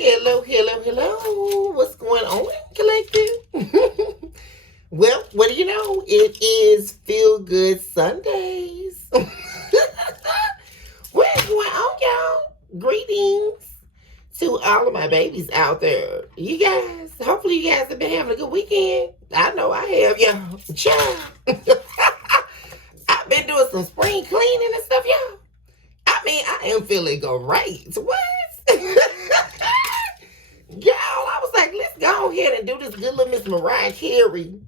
Hello, hello, hello. What's going on, collective? Well, what do you know? It is Feel Good Sundays. What's going on, y'all? Greetings to all of my babies out there. You guys, hopefully you guys have been having a good weekend. I know I have, y'all. Child. I've been doing some spring cleaning and stuff, y'all. I mean, I am feeling great. What? Y'all, I was like, let's go ahead and do this good little Miss Mariah Carey, and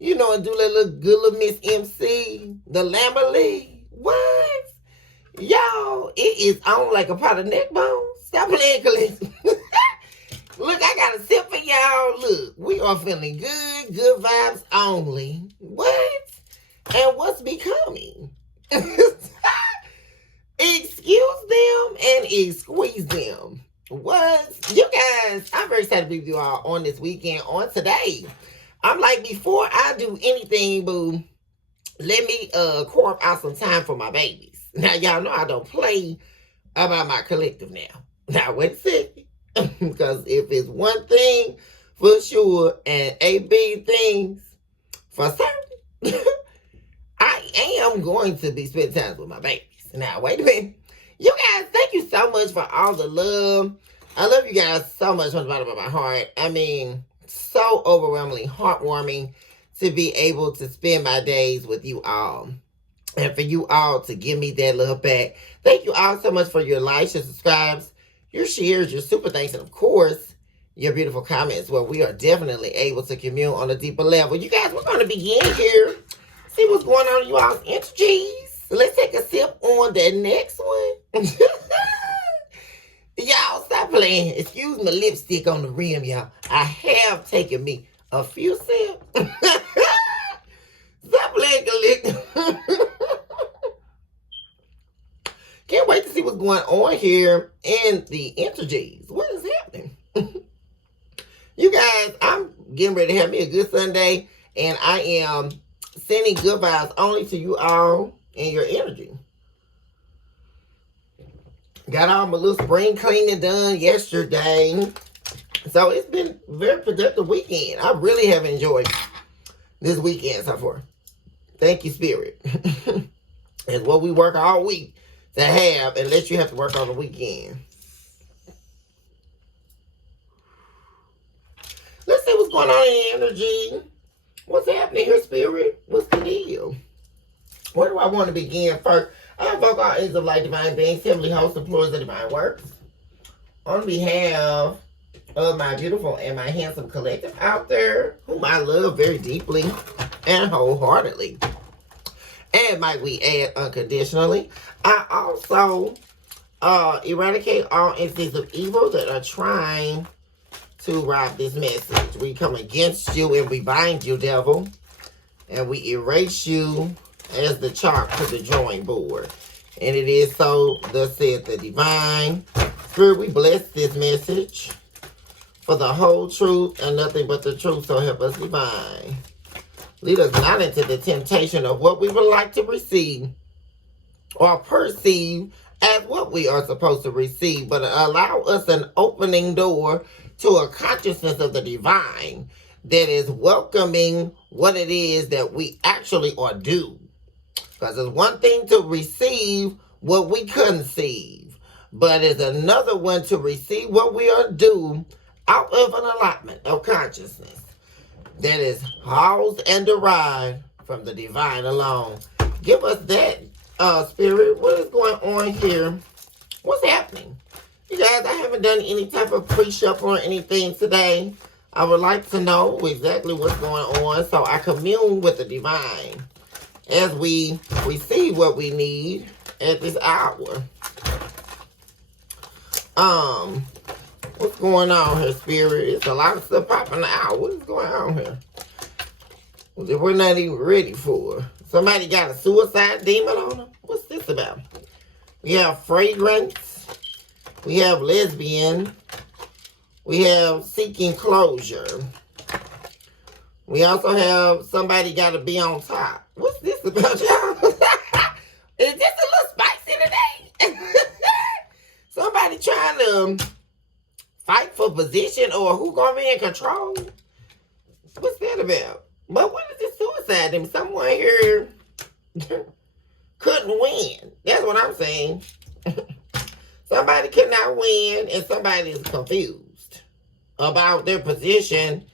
do that little good little Miss MC, the Lamberley. What? Y'all, it is on like a pot of neck bones. Stop playing, Colette. Look, I got a sip for y'all. Look, we are feeling good, good vibes only. What? And what's becoming? Excuse them and squeeze them. What? You guys, I'm very excited to be with you all on this weekend, on today. I'm like, before I do anything, boo, let me carve out some time for my babies. Now, y'all know I don't play about my collective now. Now, wait a second. Because if it's one thing for sure and a big things for certain, I am going to be spending time with my babies. Now, wait a minute. You guys, thank you so much for all the love. I love you guys so much from the bottom of my heart. I mean, so overwhelmingly heartwarming to be able to spend my days with you all. And for you all to give me that love back. Thank you all so much for your likes, your subscribes, your shares, your super thanks, and of course, your beautiful comments where we are definitely able to commune on a deeper level. You guys, we're going to begin here. See what's going on in you all's energies. Let's take a sip on the next one. Y'all, stop playing. Excuse my lipstick on the rim, y'all. I have taken me a few sips. Stop playing, Colette. Can't wait to see what's going on here in the energies. What is happening? You guys, I'm getting ready to have me a good Sunday, and I am sending good vibes only to you all and your energy. Got all my little spring cleaning done yesterday. So it's been a very productive weekend. I really have enjoyed this weekend so far. Thank you, Spirit. It's what we work all week to have, unless you have to work on the weekend. Let's see what's going on in energy. What's happening here, Spirit? What's the deal? Where do I want to begin first? I invoke all angels of light, divine beings, heavenly hosts, employees of divine works. On behalf of my beautiful and my handsome collective out there, whom I love very deeply and wholeheartedly, and might we add unconditionally, I also eradicate all instances of evil that are trying to rob this message. We come against you and we bind you, devil, and we erase you as the chalk to the drawing board. And it is so, thus said the divine Spirit. We bless this message for the whole truth and nothing but the truth, so help us divine. Lead us not into the temptation of what we would like to receive or perceive as what we are supposed to receive, but allow us an opening door to a consciousness of the divine that is welcoming what it is that we actually are due. Because it's one thing to receive what we conceive, but it's another one to receive what we are due out of an allotment of consciousness that is housed and derived from the divine alone. Give us that, Spirit. What is going on here? What's happening? You guys, I haven't done any type of pre-shuffle or anything today. I would like to know exactly what's going on so I commune with the divine as we receive what we need at this hour. What's going on here, Spirit? It's a lot of stuff popping out. What is going on here? That we're not even ready for. Somebody got a suicide demon on them? What's this about? We have fragrance. We have lesbian. We have seeking closure. We also have somebody got to be on top. What's this about, y'all? Is this a little spicy today? Somebody trying to fight for position or who gonna be in control. What's that about? But what is this suicide? And someone here couldn't win. That's what I'm saying. Somebody could not win, and somebody is confused about their position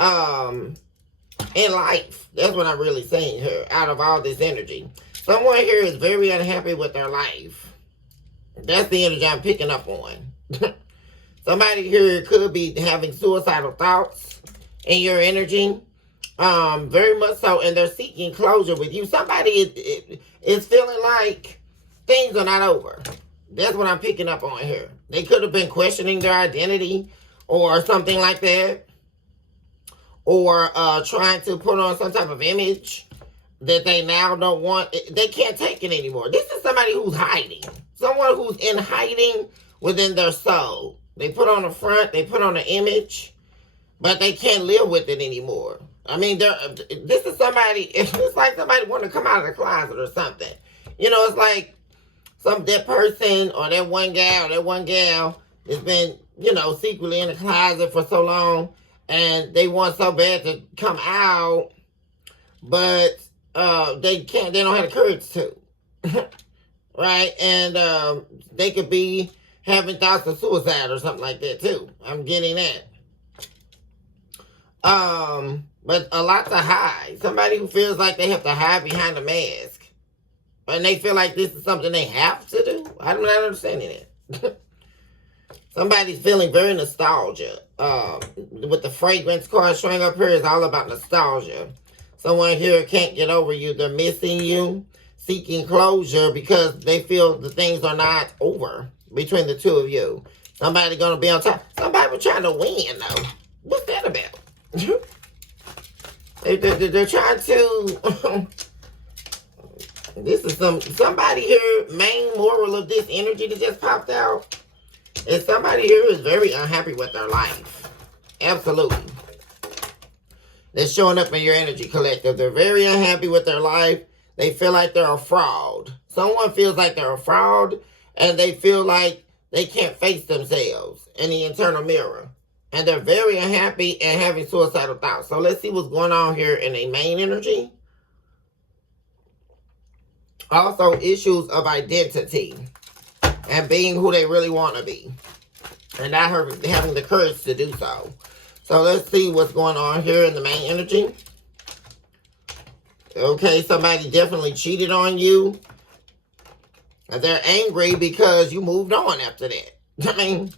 in life. That's what I'm really saying here, out of all this energy. Someone here is very unhappy with their life. That's the energy I'm picking up on. Somebody here could be having suicidal thoughts in your energy. Very much so, and they're seeking closure with you. Somebody is feeling like things are not over. That's what I'm picking up on here. They could have been questioning their identity or something like that. Or trying to put on some type of image that they now don't want. They can't take it anymore. This is somebody who's hiding. Someone who's in hiding within their soul. They put on a front, they put on an image, but they can't live with it anymore. I mean, this is somebody, it's like somebody want to come out of the closet or something. You know, it's like that person or that one gal has been, you know, secretly in the closet for so long, and they want so bad to come out, but they don't have the courage to. Right? And they could be having thoughts of suicide or something like that too. I'm getting that. But a lot to hide. Somebody who feels like they have to hide behind a mask. And they feel like this is something they have to do. I'm not understanding it. Somebody's feeling very nostalgia. With the fragrance card showing up here, it's all about nostalgia. Someone here can't get over you. They're missing you, seeking closure because they feel the things are not over between the two of you. Somebody gonna be on top. Somebody was trying to win though. What's that about? They're trying to. This is somebody here. Main moral of this energy that just popped out is somebody here is very unhappy with their life. Absolutely. They're showing up in your energy collective. They're very unhappy with their life. They feel like they're a fraud. Someone feels like they're a fraud, and they feel like they can't face themselves in the internal mirror. And they're very unhappy and having suicidal thoughts. So let's see what's going on here in a main energy. Also, issues of identity and being who they really want to be. And not having the courage to do so. So let's see what's going on here in the main energy. Okay, somebody definitely cheated on you. And they're angry because you moved on after that. I mean,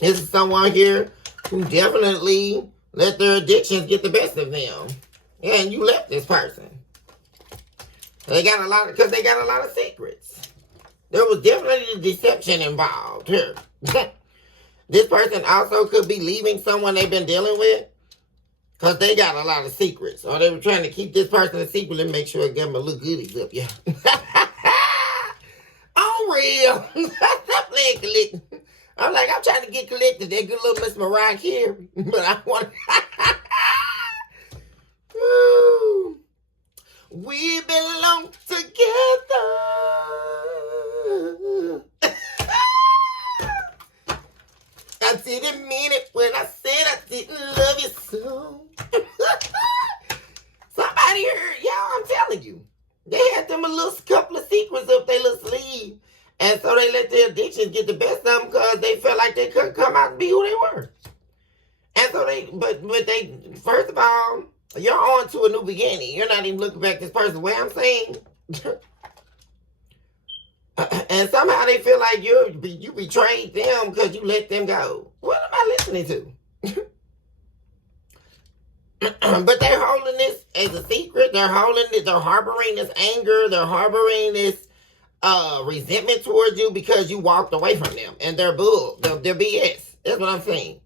this is someone here who definitely let their addictions get the best of them. And you left this person. They got a lot of secrets. There was definitely deception involved here. This person also could be leaving someone they've been dealing with because they got a lot of secrets. Or they were trying to keep this person a secret and make sure it gave them a little goodies up. Yeah. On real. Stop playing collecting. I'm like, I'm trying to get collected. That good little Miss Mariah Carey. But I want we belong together. I didn't mean it when I said I didn't love you so. Somebody here, y'all, I'm telling you. They had them a little couple of secrets up their little sleeve. And so they let their addictions get the best of them because they felt like they couldn't come out and be who they were. And so but they, first of all, you're on to a new beginning. You're not even looking back at this person's way, I'm saying. And somehow they feel like you betrayed them because you let them go. What am I listening to? But they're holding this as a secret. They're harboring this anger. They're harboring this resentment towards you because you walked away from them. And they're bull. They're BS. That's what I'm saying.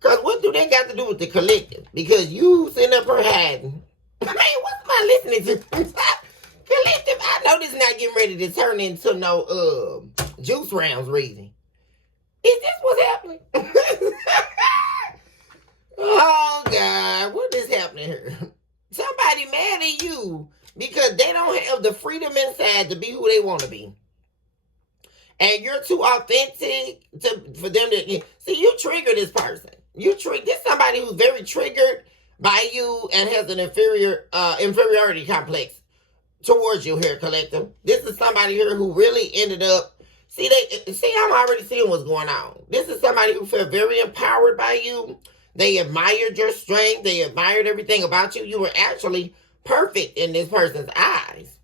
Because what do they got to do with the collective? Because you sitting up here hiding. I mean, what am I listening to? Collective, I know this is not getting ready to turn into no juice rounds reading. Is this what's happening? Oh, God. What is happening here? Somebody mad at you because they don't have the freedom inside to be who they want to be. and you're too authentic for them to see. You trigger this person. This somebody who's very triggered by you and has an inferiority complex towards you here, collective. This is somebody here who really ended up. I'm already seeing what's going on. This is somebody who felt very empowered by you. They admired your strength. They admired everything about you. You were actually perfect in this person's eyes.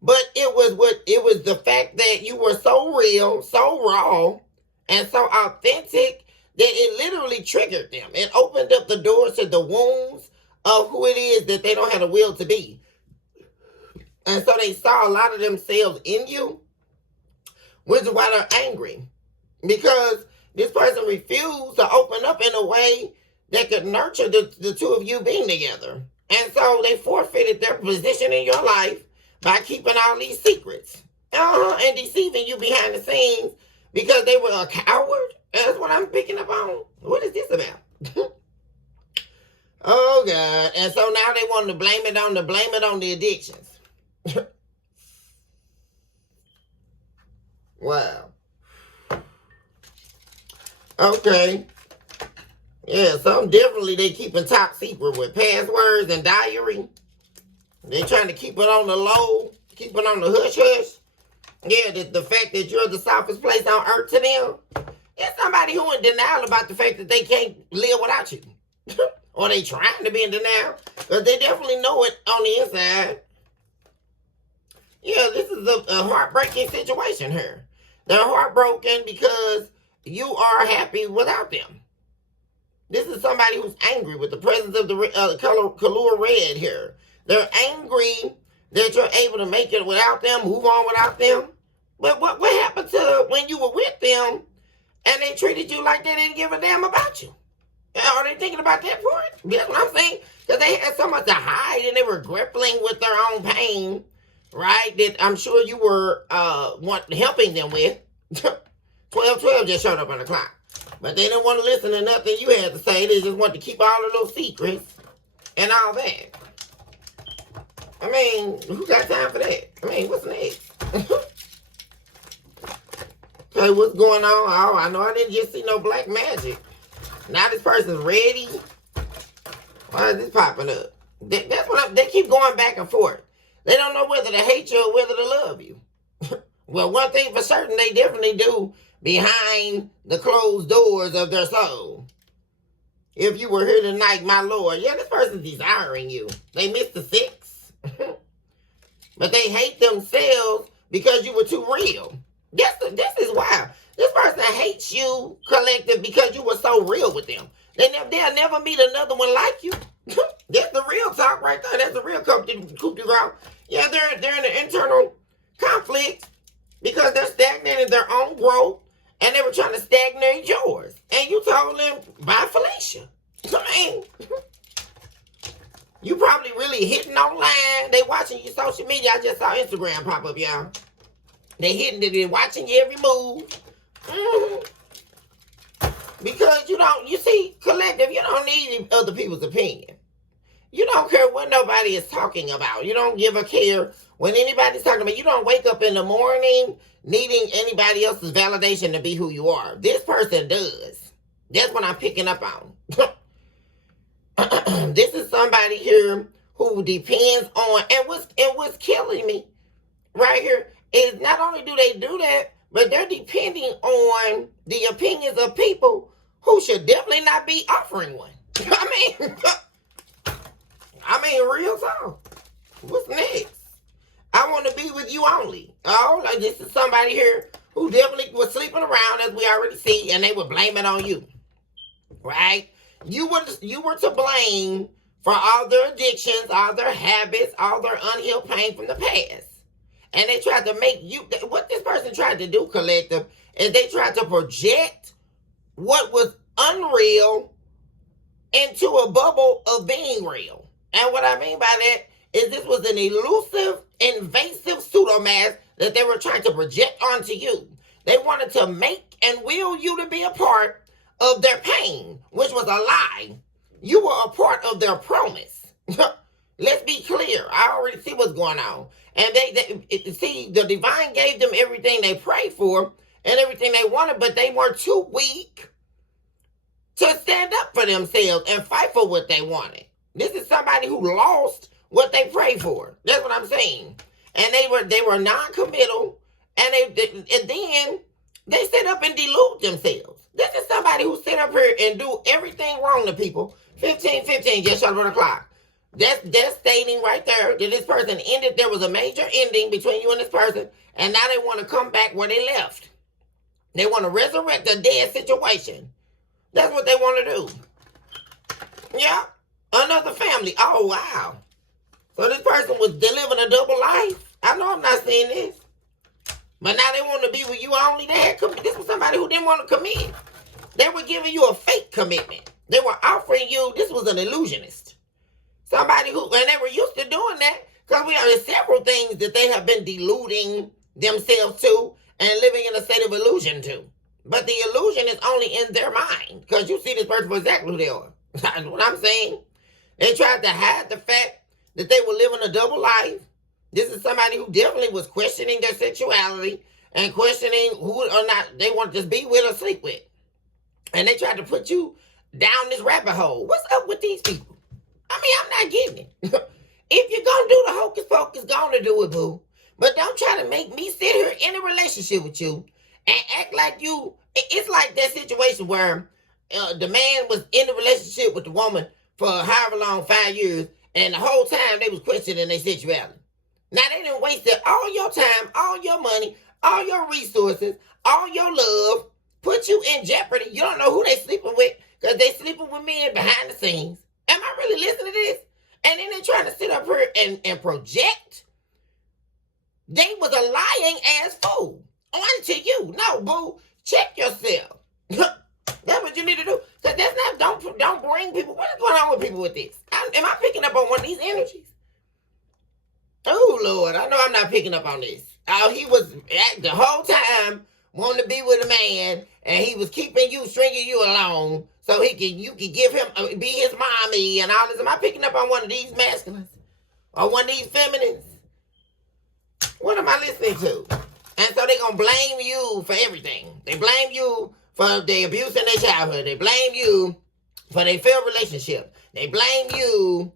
But it was the fact that you were so real, so raw, and so authentic that it literally triggered them. It opened up the doors to the wounds of who it is that they don't have the will to be. And so they saw a lot of themselves in you, which is why they're angry. Because this person refused to open up in a way that could nurture the two of you being together. And so they forfeited their position in your life by keeping all these secrets. And deceiving you behind the scenes because they were a coward. That's what I'm picking up on. What is this about? Oh, God. And so now they want to blame it on the addictions. Wow. Okay. Yeah, some definitely they keeping top secret with passwords and diary. They trying to keep it on the low, keep it on the hush-hush. Yeah, the fact that you're the softest place on earth to them. It's somebody who in denial about the fact that they can't live without you. Or they trying to be in denial. Because they definitely know it on the inside. Yeah, this is a heartbreaking situation here. They're heartbroken because you are happy without them. This is somebody who's angry with the presence of the color red here. They're angry that you're able to make it without them, move on without them. But what happened to when you were with them and they treated you like they didn't give a damn about you? Are they thinking about that part? That's what I'm saying. Because they had so much to hide and they were grappling with their own pain, right? That I'm sure you were helping them with. 12-12 just showed up on the clock. But they didn't want to listen to nothing you had to say. They just wanted to keep all of those secrets and all that. I mean, who got time for that? I mean, what's next? Okay, what's going on? Oh, I know I didn't just see no black magic. Now this person's ready. Why is this popping up? That's what they keep going back and forth. They don't know whether to hate you or whether to love you. Well, one thing for certain, they definitely do behind the closed doors of their soul. If you were here tonight, my Lord, yeah, this person's desiring you. They missed the 6. But they hate themselves because you were too real. This is wild. This person hates you, collective, because you were so real with them. They'll never meet another one like you. That's the real talk right there. That's the real coup de grace. Yeah, they're in an internal conflict because they're stagnating their own growth and they were trying to stagnate yours. And you told them, bye, Felicia. I mean, you probably really hitting online. They watching your social media. I just saw Instagram pop up, y'all. They're watching your every move. Because you see, collective, you don't need other people's opinion. You don't care what nobody is talking about. You don't give a care when anybody's talking about. You don't wake up in the morning needing anybody else's validation to be who you are. This person does. That's what I'm picking up on. This is somebody here who depends on, and what's killing me right here is not only do they do that, but they're depending on the opinions of people who should definitely not be offering one. I mean, real talk. What's next? I want to be with you only. Oh, like this is somebody here who definitely was sleeping around, as we already see, and they would blame it on you. Right? You were to blame for all their addictions, all their habits, all their unhealed pain from the past. And they tried to make you, what this person tried to do, collective, is they tried to project what was unreal into a bubble of being real. And what I mean by that is this was an elusive, invasive pseudomask that they were trying to project onto you. They wanted to make and will you to be a part of their pain, which was a lie. You were a part of their promise. Let's be clear. I already see what's going on. And see, the divine gave them everything they prayed for and everything they wanted, but they were too weak to stand up for themselves and fight for what they wanted. This is somebody who lost what they prayed for. That's what I'm saying. And they were non-committal, and then they sit up and delude themselves. This is somebody who sit up here and do everything wrong to people. 15, just shut up on the clock. That's stating right there that this person ended. There was a major ending between you and this person, and now they want to come back where they left. They want to resurrect a dead situation. That's what they want to do. Yeah. Another family. Oh, wow. So this person was living a double life. I know I'm not saying this. But now they want to be with you only. This was somebody who didn't want to commit. They were giving you a fake commitment. They were offering you, this was an illusionist. Somebody who, and they were used to doing that because there's several things that they have been deluding themselves to and living in a state of illusion to. But the illusion is only in their mind because you see this person for exactly who they are. That's what I'm saying. They tried to hide the fact that they were living a double life. This is somebody who definitely was questioning their sexuality and questioning who or not they want to just be with or sleep with. And they tried to put you down this rabbit hole. What's up with these people? I mean, I'm not getting it. If you're going to do the hocus pocus, go to do it, boo. But don't try to make me sit here in a relationship with you and act like you. It's like that situation where the man was in a relationship with the woman for however long, 5 years, and the whole time they was questioning their sexuality. Now they done wasted all your time, all your money, all your resources, all your love, put you in jeopardy. You don't know who they sleeping with because they sleeping with men behind the scenes. Am I really listening to this? And then they trying to sit up here and project. They was a lying ass fool onto you. No, boo. Check yourself. That's what you need to do. Because that's not, don't bring people. What is going on with people with this? Am I picking up on one of these energies? Oh, Lord. I know I'm not picking up on this. He was the whole time wanting to be with a man, and he was keeping you, stringing you along so you can give him, be his mommy and all this. Am I picking up on one of these masculines? Or one of these feminines? What am I listening to? And so they're going to blame you for everything. They blame you for the abuse in their childhood. They blame you for their failed relationship. They blame you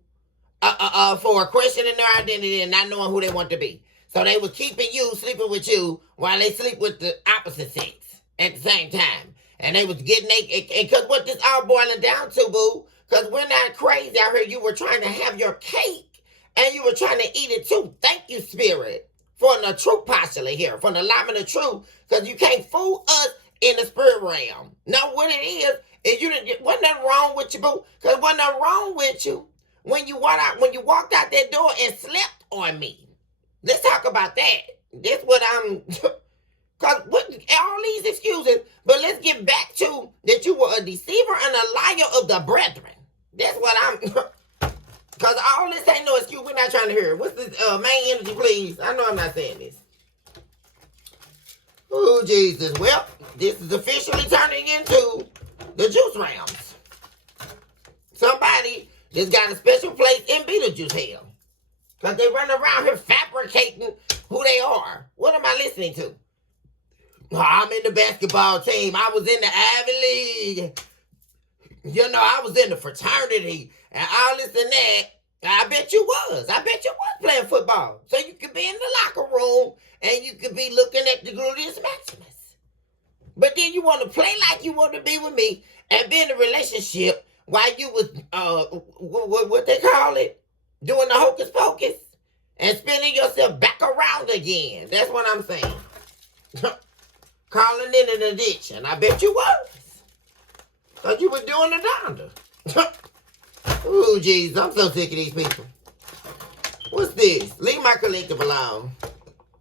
for questioning their identity and not knowing who they want to be. So they was keeping you, sleeping with you, while they sleep with the opposite sex at the same time. And they was getting, because what this all boiling down to, boo, because we're not crazy out here. You were trying to have your cake, and you were trying to eat it too. Thank you, Spirit, for the truth postulate here, for the alignment of truth, because you can't fool us in the spirit realm. Now, what it is wasn't nothing wrong with you, boo, because wasn't nothing wrong with you when you walked out that door and slept on me. Let's talk about that. That's what I'm, because all these excuses, but let's get back to that you were a deceiver and a liar of the brethren. That's what I'm, because all this ain't no excuse. We're not trying to hear it. What's this main energy, please? I know I'm not saying this. Oh, Jesus. Well, this is officially turning into the juice rounds. Somebody that's got a special place in Beetlejuice hell. Because they run around here fabricating who they are. What am I listening to? Oh, I'm in the basketball team. I was in the Ivy League. You know, I was in the fraternity and all this and that. I bet you was. I bet you was playing football. So you could be in the locker room and you could be looking at the gluteus maximus. But then you want to play like you want to be with me and be in a relationship while you was, what they call it? Doing the hocus pocus and spinning yourself back around again. That's what I'm saying. Calling it an addiction. I bet you was. Because you were doing the donder. Ooh, jeez. I'm so sick of these people. What's this? Leave my collective alone.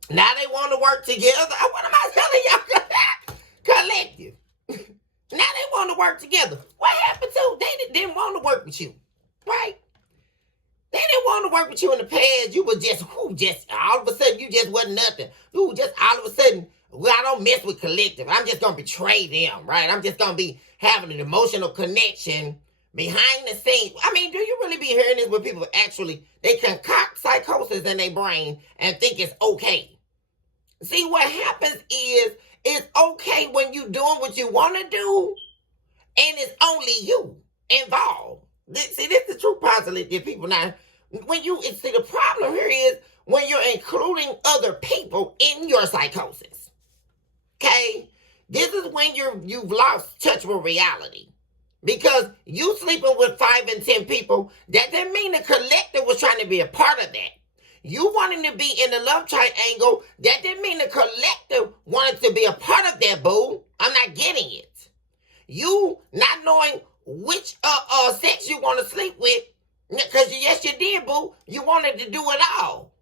Now they want to work together. What am I telling y'all? Collective. Now they want to work together. What happened to? They didn't want to work with you. Right? They didn't want to work with you in the past. You were just all of a sudden, you just wasn't nothing. You just all of a sudden, well, I don't mess with collective. I'm just going to betray them, right? I'm just going to be having an emotional connection behind the scenes. I mean, do you really be hearing this where people actually, they concoct psychosis in their brain and think it's okay? See, what happens is, it's okay when you doing what you want to do, and it's only you involved. See, this is the true positive people now. When you see, the problem here is when you're including other people in your psychosis. Okay? This is when you've lost touch with reality. Because you sleeping with 5 and 10 people, that didn't mean the collective was trying to be a part of that. You wanting to be in the love triangle, that didn't mean the collective wanted to be a part of that, boo. I'm not getting it. You not knowing which sex you want to sleep with, because yes, you did, boo. You wanted to do it all.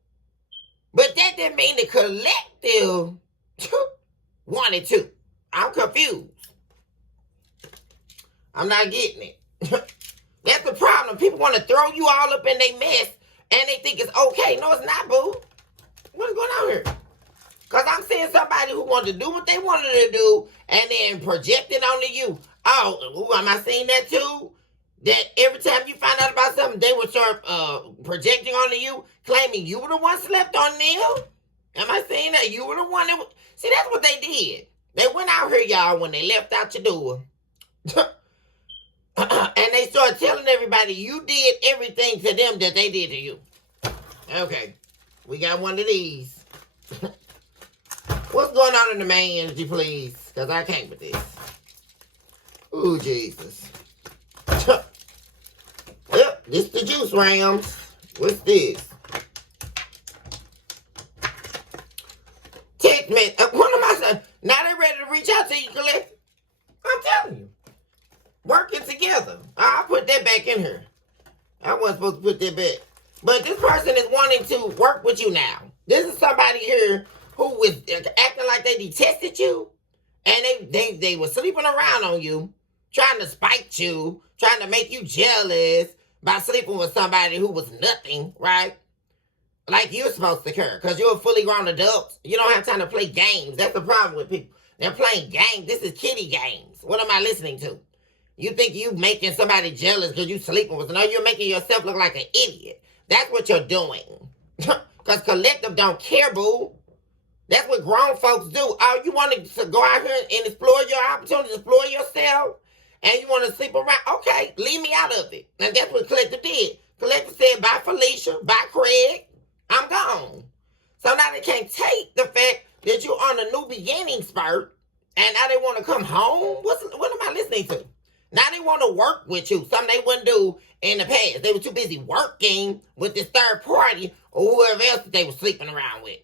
But that didn't mean the collective wanted to. I'm confused. I'm not getting it. That's the problem. People want to throw you all up in their mess, and they think it's okay. No, it's not, boo. What's going on here? Because I'm seeing somebody who wanted to do what they wanted to do, and then project it onto you. Oh, am I seeing that too? That every time you find out about something, they would start projecting onto you, claiming you were the one slept on them. Am I saying that? You were the one that... See, that's what they did. They went out here, y'all, when they left out your door. And they started telling everybody you did everything to them that they did to you. Okay. We got one of these. What's going on in the main energy, please? Because I can't with this. Ooh, Jesus. Yep, this the juice rounds. What's this? Text me. What am I saying? Now they ready to reach out to you, collect. I'm telling you. Working together. I'll put that back in here. I wasn't supposed to put that back. But this person is wanting to work with you now. This is somebody here who was acting like they detested you. And they were sleeping around on you. Trying to spite you. Trying to make you jealous. By sleeping with somebody who was nothing, right? Like you're supposed to care. Because you're a fully grown adult. You don't have time to play games. That's the problem with people. They're playing games. This is kiddie games. What am I listening to? You think you making somebody jealous because you sleeping with them. No, you're making yourself look like an idiot. That's what you're doing. Because collective don't care, boo. That's what grown folks do. Oh, you want to go out here and explore your opportunities, explore yourself, and you want to sleep around? Okay, leave me out of it. And that's what collective did. Collective said, bye, Felicia. Bye, Craig. I'm gone. So now they can't take the fact that you're on a new beginning spurt, and now they want to come home? What am I listening to? Now they want to work with you, something they wouldn't do in the past. They were too busy working with this third party or whoever else that they were sleeping around with.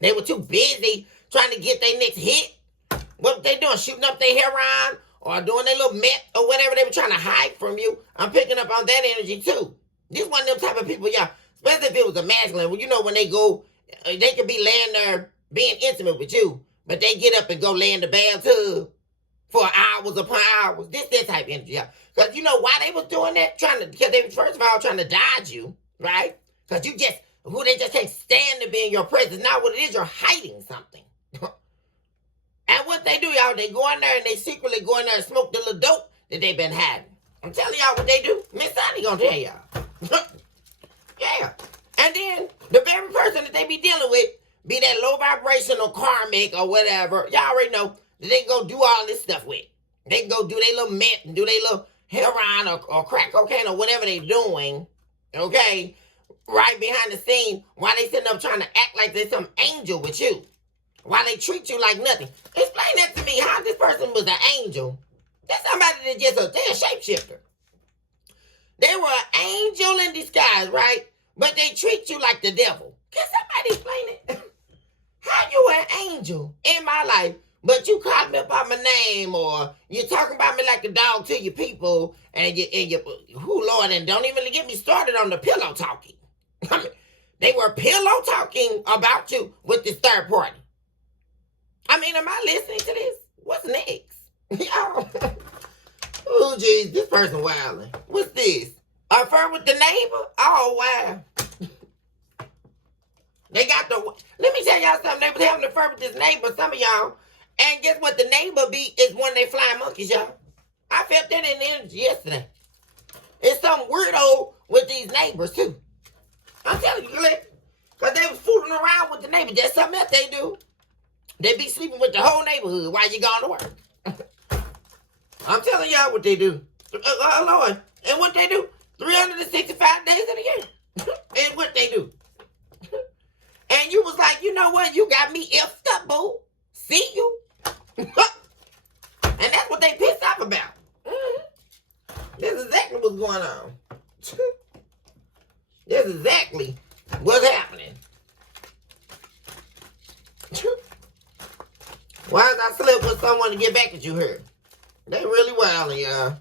They were too busy trying to get their next hit. What were they doing? Shooting up their hair or doing their little meth or whatever they were trying to hide from you. I'm picking up on that energy too. This one of them type of people, y'all, especially if it was a masculine. Well, you know, when they go, they could be laying there being intimate with you, but they get up and go lay in the bathtub for hours upon hours. This type of energy, y'all. Because you know why they was doing that? Because they were, first of all, trying to dodge you, right? Because they just can't stand to be in your presence. Now what it is, you're hiding something. And what they do, y'all, they go in there and they secretly go in there and smoke the little dope that they've been hiding. I'm telling y'all what they do. Miss Sonny gonna tell y'all. Yeah. And then the very person that they be dealing with, be that low vibrational karmic or whatever, y'all already know that they go do all this stuff with. They can go do their little meth and do their little heroin or crack cocaine or whatever they doing, okay, right behind the scene while they sitting up trying to act like they're some angel with you. While they treat you like nothing. Explain that to me, how this person was an angel. That's somebody that they're a shapeshifter. They were an angel in disguise, right? But they treat you like the devil. Can somebody explain it? How you an angel in my life, but you called me by my name, or you're talking about me like a dog to your people, and you, Lord, and don't even get me started on the pillow talking. I mean, they were pillow talking about you with this third party. I mean, am I listening to this? What's next? Y'all. Oh, geez, this person wilding. What's this? Affair with the neighbor? Oh, wow. They got the... Let me tell y'all something. They was having an affair with this neighbor, some of y'all. And guess what the neighbor be is one of they flying monkeys, y'all. I felt that in the energy yesterday. It's some weirdo with these neighbors too. I'm telling you, because they was fooling around with the neighbors. That's something else they do. They be sleeping with the whole neighborhood while you gone to work. I'm telling y'all what they do. Lord. And what they do, 365 days of the year. And what they do. And you was like, you know what? You got me effed up, boo. See you. And that's what they pissed off about. This is exactly what's going on. This is exactly what's happening. Why did I sleep with someone to get back at you here? They really wildin', y'all.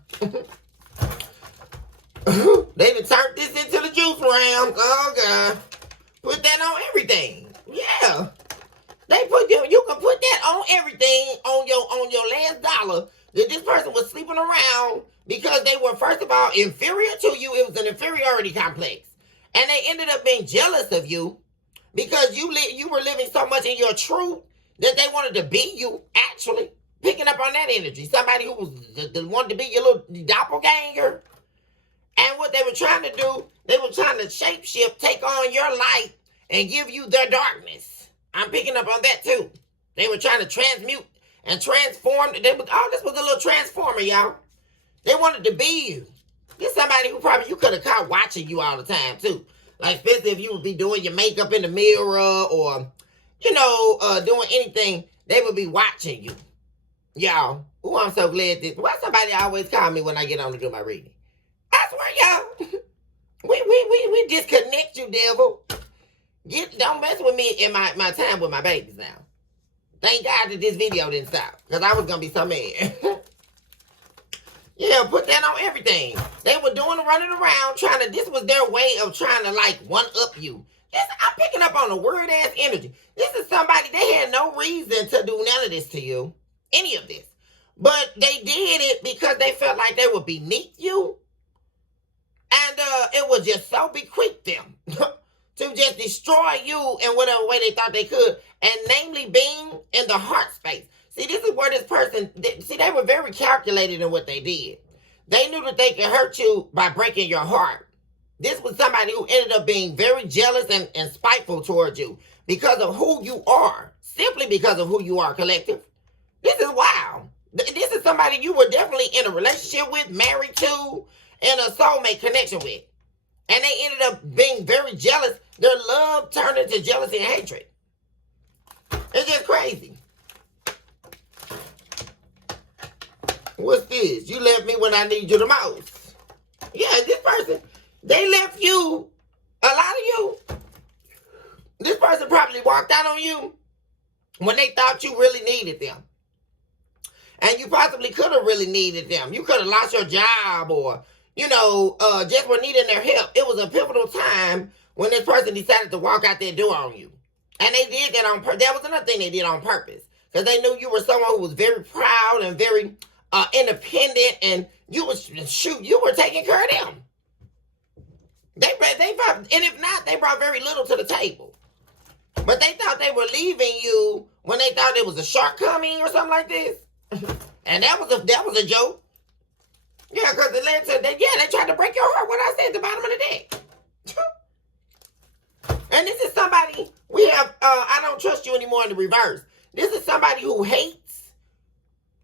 They done turned this into the juice round. Oh, God. Put that on everything. Yeah. You can put that on everything on your last dollar that this person was sleeping around because they were, first of all, inferior to you. It was an inferiority complex. And they ended up being jealous of you because you were living so much in your truth that they wanted to be you, actually. Picking up on that energy. Somebody who was wanted to be your little doppelganger. And what they were trying to do, they were trying to shapeshift, take on your light, and give you their darkness. I'm picking up on that too. They were trying to transmute and transform. This was a little transformer, y'all. They wanted to be you. This somebody who probably you could have caught watching you all the time too. Like, especially if you would be doing your makeup in the mirror or, doing anything, they would be watching you. Y'all. Ooh, I'm so glad this. Why somebody always call me when I get on to do my reading? I swear, y'all. We disconnect you, devil. Don't mess with me in my time with my babies now. Thank God that this video didn't stop. Because I was going to be so mad. Yeah, put that on everything. They were doing the running around this was their way of trying to like one-up you. I'm picking up on a weird-ass energy. This is somebody, they had no reason to do none of this to you. Any of this. But they did it because they felt like they were beneath you. And it would just so bequeath them to just destroy you in whatever way they thought they could. And namely being in the heart space. See, this is where this person, they were very calculated in what they did. They knew that they could hurt you by breaking your heart. This was somebody who ended up being very jealous and spiteful towards you because of who you are. Simply because of who you are, collective. This is wild. This is somebody you were definitely in a relationship with, married to, and a soulmate connection with. And they ended up being very jealous. Their love turned into jealousy and hatred. It's just crazy. What's this? You left me when I need you the most. Yeah, this person, they left you, a lot of you. This person probably walked out on you when they thought you really needed them. And you possibly could have really needed them. You could have lost your job or, just were needing their help. It was a pivotal time when this person decided to walk out their door on you. And they did that on purpose. That was another thing they did on purpose. Because they knew you were someone who was very proud and very independent. And you were taking care of them. And if not, they brought very little to the table. But they thought they were leaving you when they thought it was a shortcoming or something like this. And that was a joke. Yeah, because it led to they tried to break your heart. What I said at the bottom of the deck. And this is somebody we have. I don't trust you anymore in the reverse. This is somebody who hates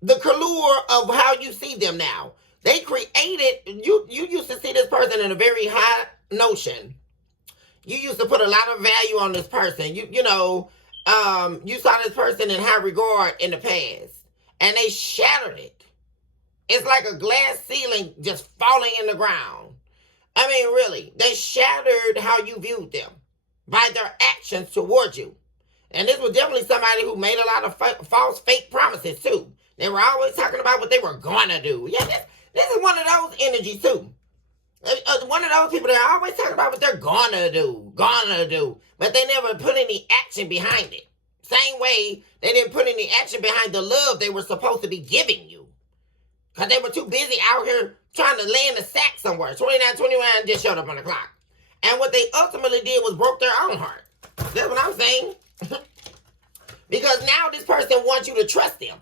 the allure of how you see them now. They created you. You used to see this person in a very high notion. You used to put a lot of value on this person. You saw this person in high regard in the past. And they shattered it. It's like a glass ceiling just falling in the ground. I mean, really. They shattered how you viewed them by their actions towards you. And this was definitely somebody who made a lot of false, fake promises, too. They were always talking about what they were going to do. Yeah, this is one of those energies, too. One of those people that are always talking about what they're going to do. But they never put any action behind it. Same way they didn't put any action behind the love they were supposed to be giving you. Because they were too busy out here trying to lay in the sack somewhere. 29 just showed up on the clock. And what they ultimately did was broke their own heart. That's what I'm saying. Because now this person wants you to trust them.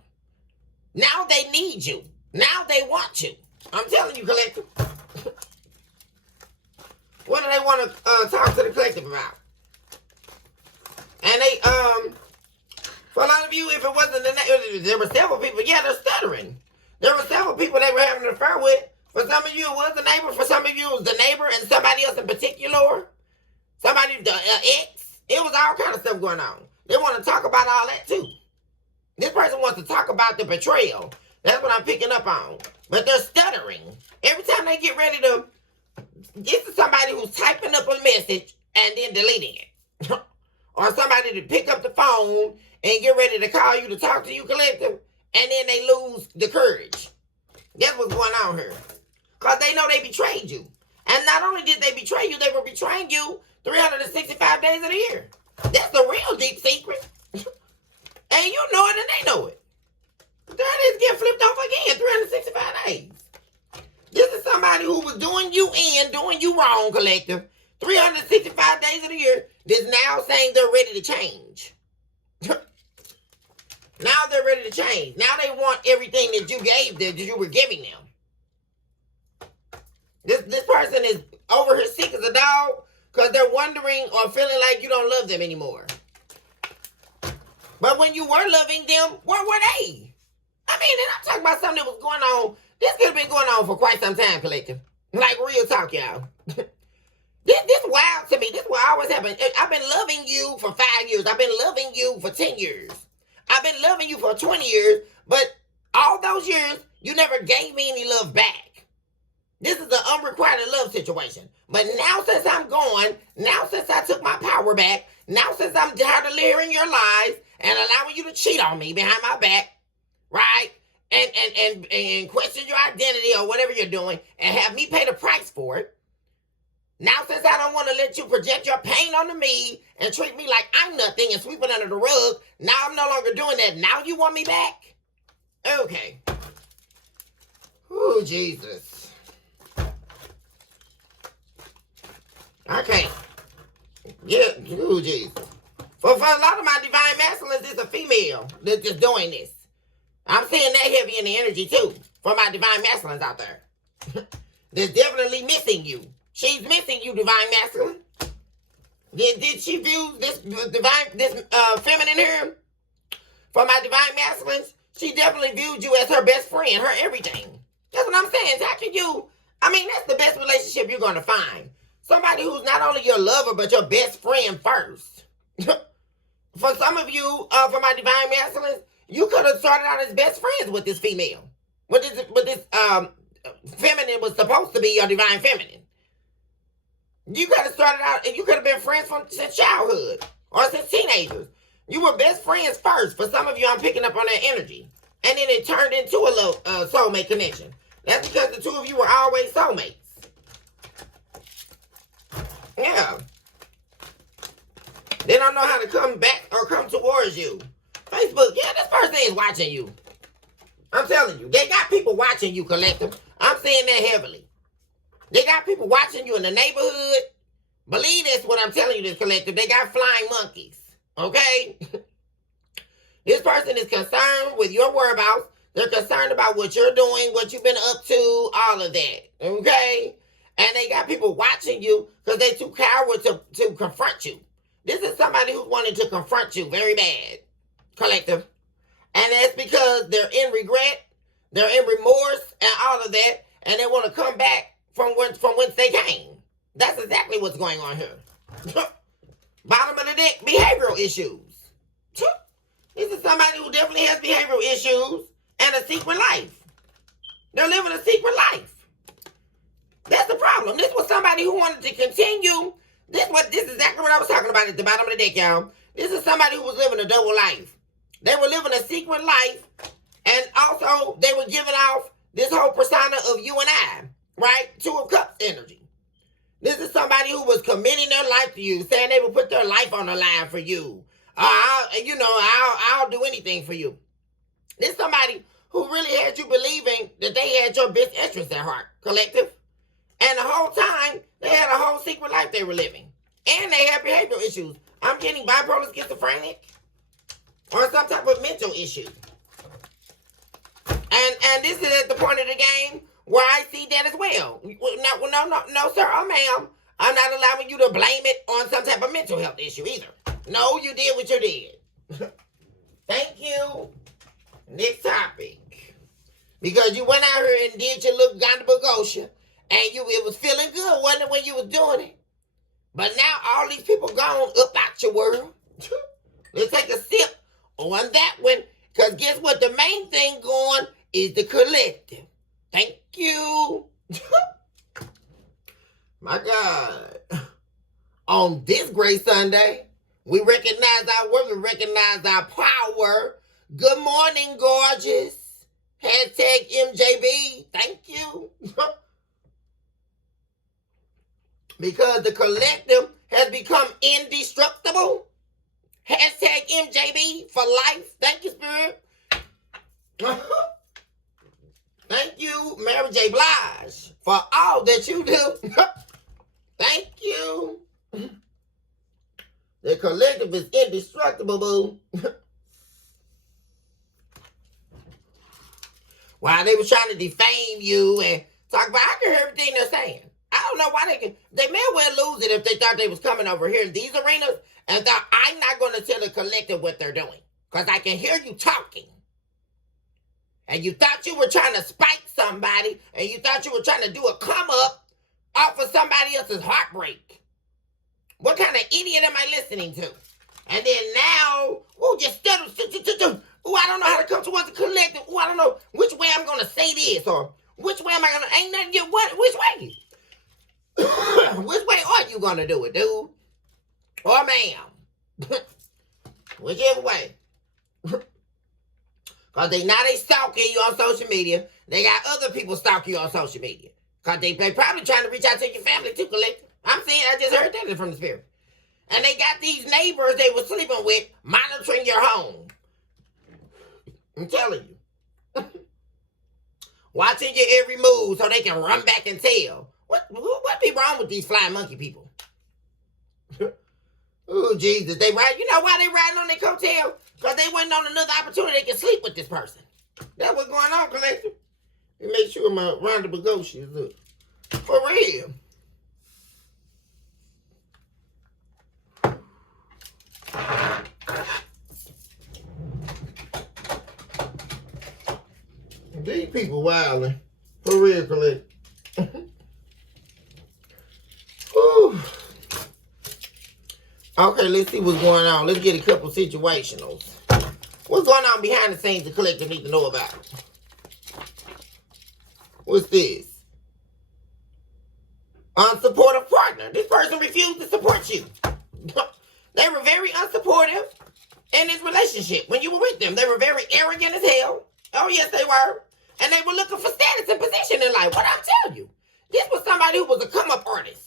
Now they need you. Now they want you. I'm telling you, collective. want to talk to the collective about. And they, for a lot of you, if it wasn't there were several people, yeah, they're stuttering. There were several people they were having an affair with. For some of you, it was the neighbor. For some of you, it was the neighbor and somebody else in particular. Somebody, the ex. It was all kind of stuff going on. They want to talk about all that too. This person wants to talk about the betrayal. That's what I'm picking up on. But they're stuttering. Every time they get ready to, this is somebody who's typing up a message and then deleting it. Or somebody to pick up the phone and get ready to call you to talk to you collective, and then they lose the courage. That's what's going on here. Because they know they betrayed you. And not only did they betray you, they were betraying you 365 days of the year. That's the real deep secret. And you know it and they know it. There it is, getting flipped off again, 365 days. This is somebody who was doing you in, doing you wrong, collective. 365 days of the year, that's now saying they're ready to change. Now they're ready to change. Now they want everything that you gave them, that you were giving them. This person is over here sick as a dog because they're wondering or feeling like you don't love them anymore. But when you were loving them, where were they? I mean, and I'm talking about something that was going on. This could have been going on for quite some time, collective. Like real talk, y'all. This wild to me. This will always happen. I've been loving you for 5 years. I've been loving you for 10 years. I've been loving you for 20 years. But all those years, you never gave me any love back. This is an unrequited love situation. But now since I'm gone, now since I took my power back, now since I'm tired of hearing your lies and allowing you to cheat on me behind my back, right? And question your identity or whatever you're doing and have me pay the price for it. Now, since I don't want to let you project your pain onto me and treat me like I'm nothing and sweep it under the rug, now I'm no longer doing that. Now you want me back? Okay. Oh, Jesus. Okay. Yeah, oh, Jesus. For a lot of my divine masculines, it's a female that's just doing this. I'm seeing that heavy in the energy, too, for my divine masculines out there. That's definitely missing you. She's missing you, divine masculine. Did she view this feminine here? For my divine masculines, she definitely viewed you as her best friend, her everything. That's what I'm saying. How can you? I mean, that's the best relationship you're going to find. Somebody who's not only your lover, but your best friend first. For some of you, for my divine masculines, you could have started out as best friends with this female. With this feminine was supposed to be your divine feminine. You could have started out and you could have been friends since childhood or since teenagers. You were best friends first. For some of you, I'm picking up on that energy. And then it turned into a little soulmate connection. That's because the two of you were always soulmates. Yeah. They don't know how to come back or come towards you. Facebook, yeah, this person is watching you. I'm telling you. They got people watching you, collective. I'm saying that heavily. They got people watching you in the neighborhood. Believe this, what I'm telling you, this collective. They got flying monkeys. Okay? This person is concerned with your whereabouts. They're concerned about what you're doing, what you've been up to, all of that. Okay? And they got people watching you because they're too coward to confront you. This is somebody who's wanting to confront you very bad, collective. And that's because they're in regret, they're in remorse, and all of that. And they want to come back from whence they came. That's exactly what's going on here. Bottom of the deck, behavioral issues. This is somebody who definitely has behavioral issues and a secret life. They're living a secret life. That's the problem. This was somebody who wanted to continue. This is exactly what I was talking about at the bottom of the deck, y'all. This is somebody who was living a double life. They were living a secret life, and also they were giving off this whole persona of you and I. Right? 2 of Cups energy. This is somebody who was committing their life to you, saying they would put their life on the line for you. I'll do anything for you. This is somebody who really had you believing that they had your best interest at heart, collective. And the whole time, they had a whole secret life they were living. And they had behavioral issues. I'm getting bipolar, schizophrenic, or some type of mental issue. And this is at the point of the game where I see that as well. No, sir, or ma'am. I'm not allowing you to blame it on some type of mental health issue either. No, you did what you did. Thank you. Next topic. Because you went out here and did your little Gosha, and it was feeling good, wasn't it, when you was doing it? But now all these people gone up out your world. Let's take a sip on that one. Because guess what? The main thing going is the collective. Thank you. My God. On this great Sunday, we recognize our work. We recognize our power. Good morning, gorgeous. Hashtag MJB. Thank you. Because the collective has become indestructible. Hashtag MJB for life. Thank you, Spirit. Thank you, Mary J. Blige, for all that you do. Thank you. The collective is indestructible, boo. While they were trying to defame you and talk about, I can hear everything they're saying. I don't know why they may well lose it if they thought they was coming over here in these arenas and thought, I'm not going to tell the collective what they're doing because I can hear you talking. And you thought you were trying to spite somebody, and you thought you were trying to do a come up off of somebody else's heartbreak. What kind of idiot am I listening to? And then now, just stutter. I don't know how to come towards the collective. I don't know which way I'm going to say this, or which way am I going to, ain't nothing, which way? Which way are you going to do it, dude? Or ma'am? Whichever way. Because they stalking you on social media. They got other people stalking you on social media. Because they probably trying to reach out to your family too, collective. I'm saying, I just heard that from the Spirit. And they got these neighbors they were sleeping with monitoring your home. I'm telling you. Watching your every move so they can run back and tell. What be wrong with these flying monkey people? Oh, Jesus. You know why they riding on their coattail? Because they waiting on another opportunity they can sleep with this person. That's what's going on, collective. And make sure my Rhonda Bagoshi is up. For real. These people wilding. For real, collective. Okay, let's see what's going on. Let's get a couple situationals. What's going on behind the scenes the collective need to know about? What's this? Unsupportive partner. This person refused to support you. They were very unsupportive in this relationship. When you were with them, they were very arrogant as hell. Oh, yes, they were. And they were looking for status and position in life. What I'm telling you, this was somebody who was a come-up artist.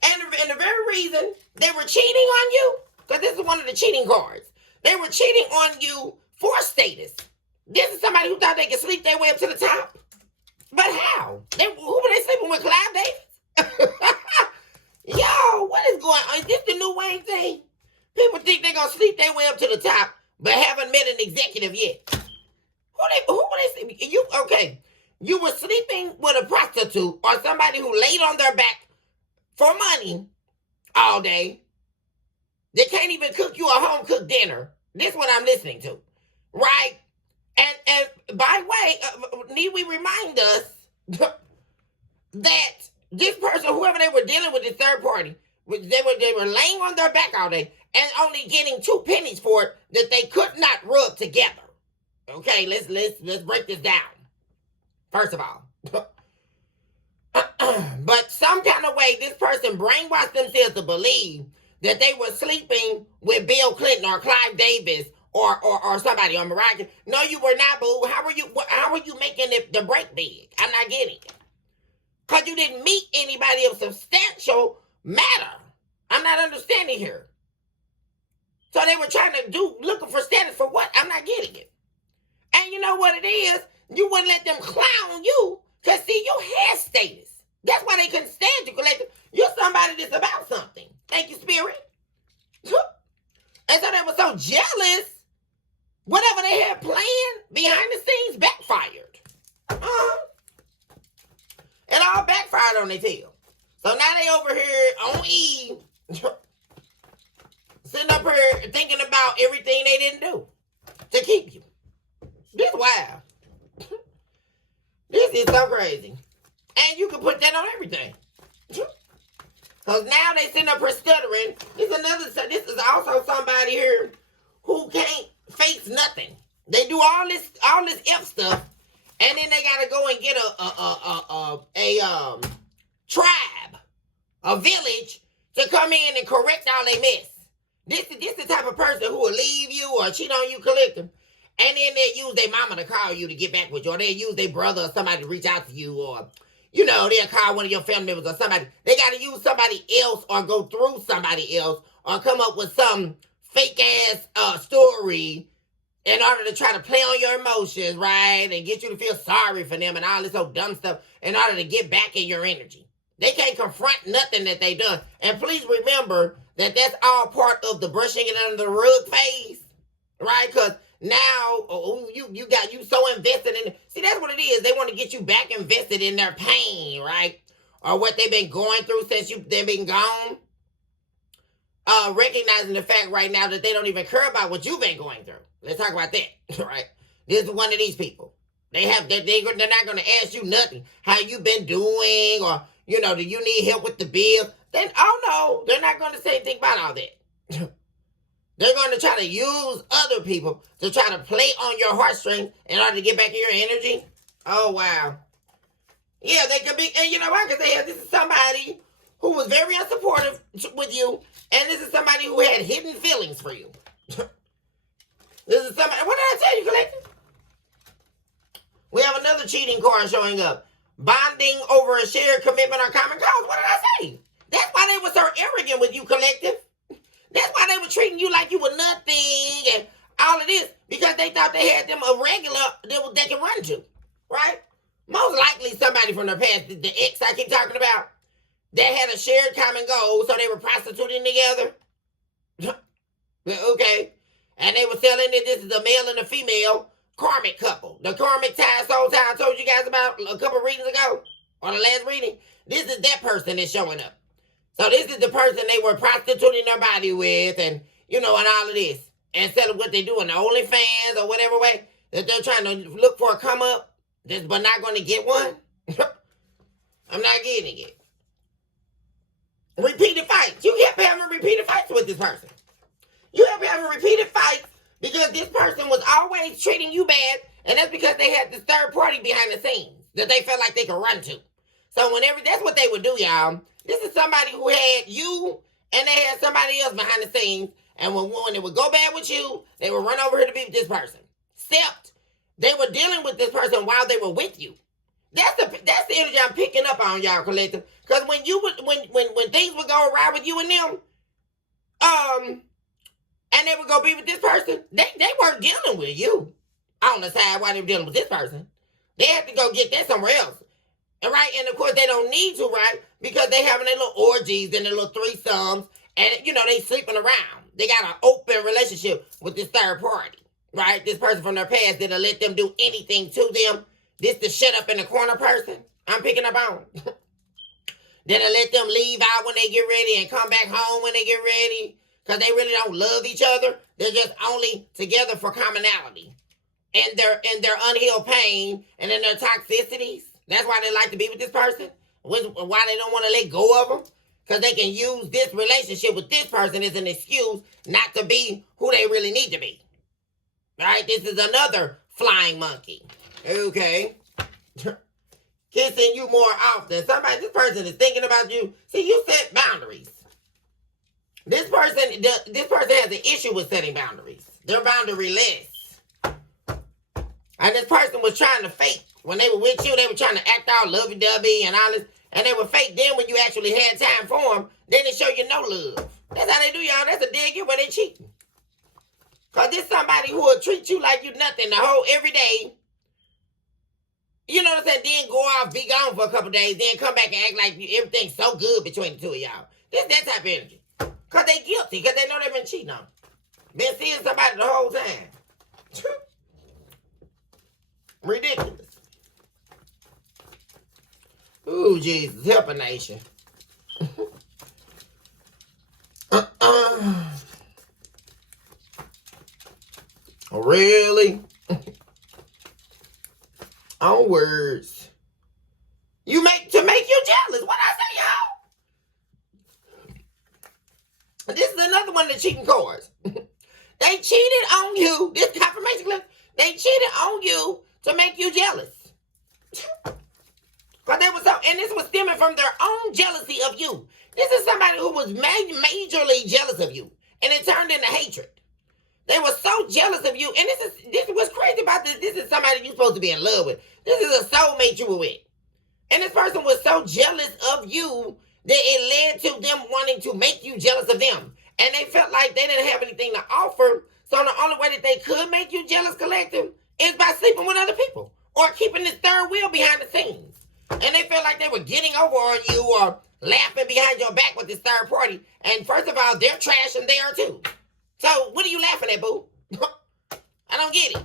And the very reason they were cheating on you, because this is one of the cheating cards, they were cheating on you for status. This is somebody who thought they could sleep their way up to the top. But how? Who were they sleeping with, Clive Davis? Yo, what is going on? Is this the new Wayne thing? People think they're going to sleep their way up to the top, but haven't met an executive yet. Who were they sleeping? You were sleeping with a prostitute or somebody who laid on their back for money all day. They can't even cook you a home-cooked dinner. This is what I'm listening to. Right? And by the way, need we remind us that this person, whoever they were dealing with, this third party, they were laying on their back all day and only getting 2 pennies for it that they could not rub together. Okay, let's break this down. First of all. But some kind of way, this person brainwashed themselves to believe that they were sleeping with Bill Clinton or Clive Davis or somebody on Mariah. No, you were not, boo. How are you making the break big? I'm not getting it. Because you didn't meet anybody of substantial matter. I'm not understanding here. So they were trying to looking for status for what? I'm not getting it. And you know what it is? You wouldn't let them clown you because, see, you had status. That's why they couldn't stand you, collective. You're somebody that's about something. Thank you, Spirit. And so they were so jealous, whatever they had planned behind the scenes backfired. It all backfired on their tail. So now they over here on E, sitting up here thinking about everything they didn't do to keep you. This wild. This is so crazy. And you can put that on everything. Because now they sitting up here stuttering. This is also somebody here who can't face nothing. They do all this F stuff, and then they gotta go and get a tribe, a village to come in and correct all they mess. This the type of person who will leave you or cheat on you, collective, and then they'll use their mama to call you to get back with you, or they'll use their brother or somebody to reach out to you, or they'll call one of your family members or somebody. They gotta use somebody else or go through somebody else or come up with some fake ass story in order to try to play on your emotions, right? And get you to feel sorry for them and all this old dumb stuff in order to get back in your energy. They can't confront nothing that they done. And please remember that that's all part of the brushing it under the rug phase, right? Because now you so invested in it. See, that's what it is. They want to get you back invested in their pain, right? Or what they've been going through since they've been gone. Recognizing the fact right now that they don't even care about what you've been going through. Let's talk about that, right? This is one of these people. They're not going to ask you nothing. How you been doing, or do you need help with the bills? Then they're not going to say anything about all that. They're going to try to use other people to try to play on your heartstrings in order to get back in your energy. Oh wow, yeah, they could be, and you know what? Because this is somebody who was very unsupportive with you, and this is somebody who had hidden feelings for you. This is somebody. What did I tell you, collective? We have another cheating card showing up. Bonding over a shared commitment or common cause. What did I say? That's why they were so arrogant with you, collective. That's why they were treating you like you were nothing and all of this. Because they thought they had them a regular they can run to. Right? Most likely somebody from their past, the ex I keep talking about, that had a shared common goal, so they were prostituting together. Okay. And they were selling that this is a male and a female karmic couple. The karmic tie, soul tie I told you guys about a couple readings ago, on the last reading. This is that person that's showing up. So this is the person they were prostituting their body with, and and all of this. Instead of what they do in the OnlyFans or whatever way that they're trying to look for a come up, but not going to get one. I'm not getting it. Repeated fights. You kept having repeated fights with this person. You have been having repeated fights because this person was always treating you bad, and that's because they had this third party behind the scenes that they felt like they could run to. So whenever, that's what they would do, y'all. This is somebody who had you, and they had somebody else behind the scenes, and when it would go bad with you, they would run over here to be with this person. Except they were dealing with this person while they were with you. That's the energy I'm picking up on, y'all, collective. Because when things would go awry with you and them, and they would go be with this person, they weren't dealing with you on the side while they were dealing with this person. They had to go get that somewhere else. Right? And of course, they don't need to, right? Because they having their little orgies and their little threesomes, and they sleeping around. They got an open relationship with this third party, right? This person from their past that'll let them do anything to them. This the shut up in the corner person I'm picking up on. That'll let them leave out when they get ready and come back home when they get ready. Because they really don't love each other. They're just only together for commonality. And their unhealed pain and in their toxicities. That's why they like to be with this person. Why they don't want to let go of them. Because they can use this relationship with this person as an excuse not to be who they really need to be. Right? This is another flying monkey. Okay. Kissing you more often. This person is thinking about you. See, you set boundaries. This person has an issue with setting boundaries. They're boundaryless. And this person was trying to fake. When they were with you, they were trying to act all lovey-dovey and all this. And they were fake. Then when you actually had time for them, then they show you no love. That's how they do, y'all. That's a dead gift where they cheating. Because this somebody who will treat you like you nothing the whole every day. You know what I'm saying? Then go off, be gone for a couple days, then come back and act like everything's so good between the two of y'all. This that type of energy. Because they guilty. Because they know they've been cheating on them. Been seeing somebody the whole time. Ridiculous. Ooh, Jesus. Help a nation. Really? On words. To make you jealous. What I say, y'all? This is another one of the cheating cards. They cheated on you. This confirmation clip. They cheated on you to make you jealous. Cause they was and this was stemming from their own jealousy of you. This is somebody who was majorly jealous of you, and it turned into hatred. They were so jealous of you, and this is what's crazy about this. This is somebody you're supposed to be in love with. This is a soulmate you were with, and this person was so jealous of you that it led to them wanting to make you jealous of them, and they felt like they didn't have anything to offer. So the only way that they could make you jealous, collective, is by sleeping with other people or keeping this third wheel behind the scenes. And they felt like they were getting over on you or laughing behind your back with this third party. And first of all, they're trash and they are too. So what are you laughing at, boo? I don't get it.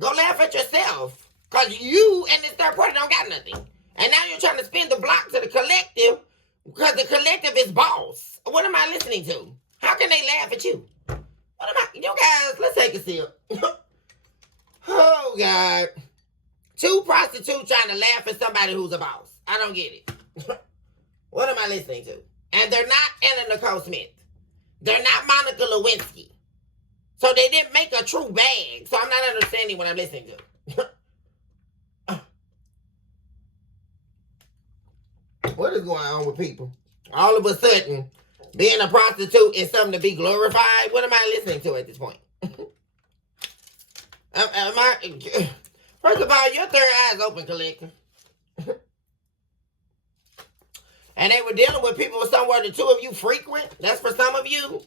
Go laugh at yourself. Because you and this third party don't got nothing. And now you're trying to spin the block to the collective because the collective is boss. What am I listening to? How can they laugh at you? What am I? You guys, let's take a sip. Oh, God. Two prostitutes trying to laugh at somebody who's a boss. I don't get it. What am I listening to? And they're not Anna Nicole Smith. They're not Monica Lewinsky. So they didn't make a true bag. So I'm not understanding what I'm listening to. What is going on with people? All of a sudden, being a prostitute is something to be glorified. What am I listening to at this point? First of all, your third eye is open, collector. And they were dealing with people somewhere the two of you frequent. That's for some of you.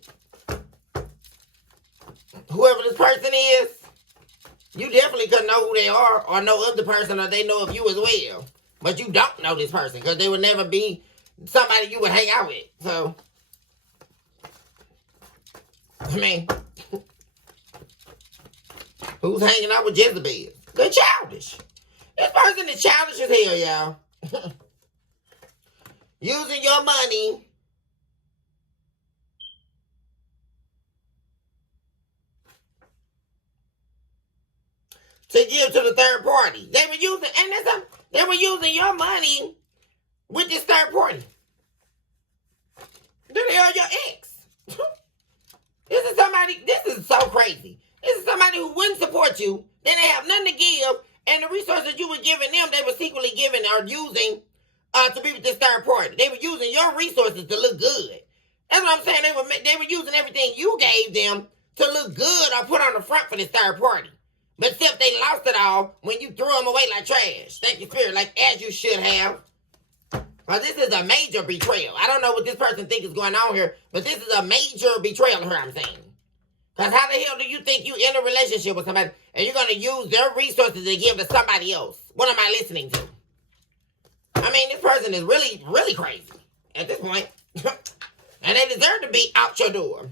Whoever this person is, you definitely could know who they are or know of the person or they know of you as well. But you don't know this person because they would never be somebody you would hang out with. So, I mean, who's hanging out with Jezebel? They're childish. This person is childish as hell, y'all. Using your money to give to the third party. They were using your money with this third party. They are your ex. This is so crazy. This is somebody who wouldn't support you. Then they have nothing to give. And the resources you were giving them, they were secretly giving or using to be with this third party. They were using your resources to look good. That's what I'm saying. They were using everything you gave them to look good or put on the front for this third party. But except they lost it all when you threw them away like trash. Thank you, Spirit, like as you should have. Well, this is a major betrayal. I don't know what this person thinks is going on here, but this is a major betrayal here, I'm saying. Because how the hell do you think you in a relationship with somebody and you're going to use their resources to give to somebody else? What am I listening to? I mean, this person is really, really crazy at this point. And they deserve to be out your door.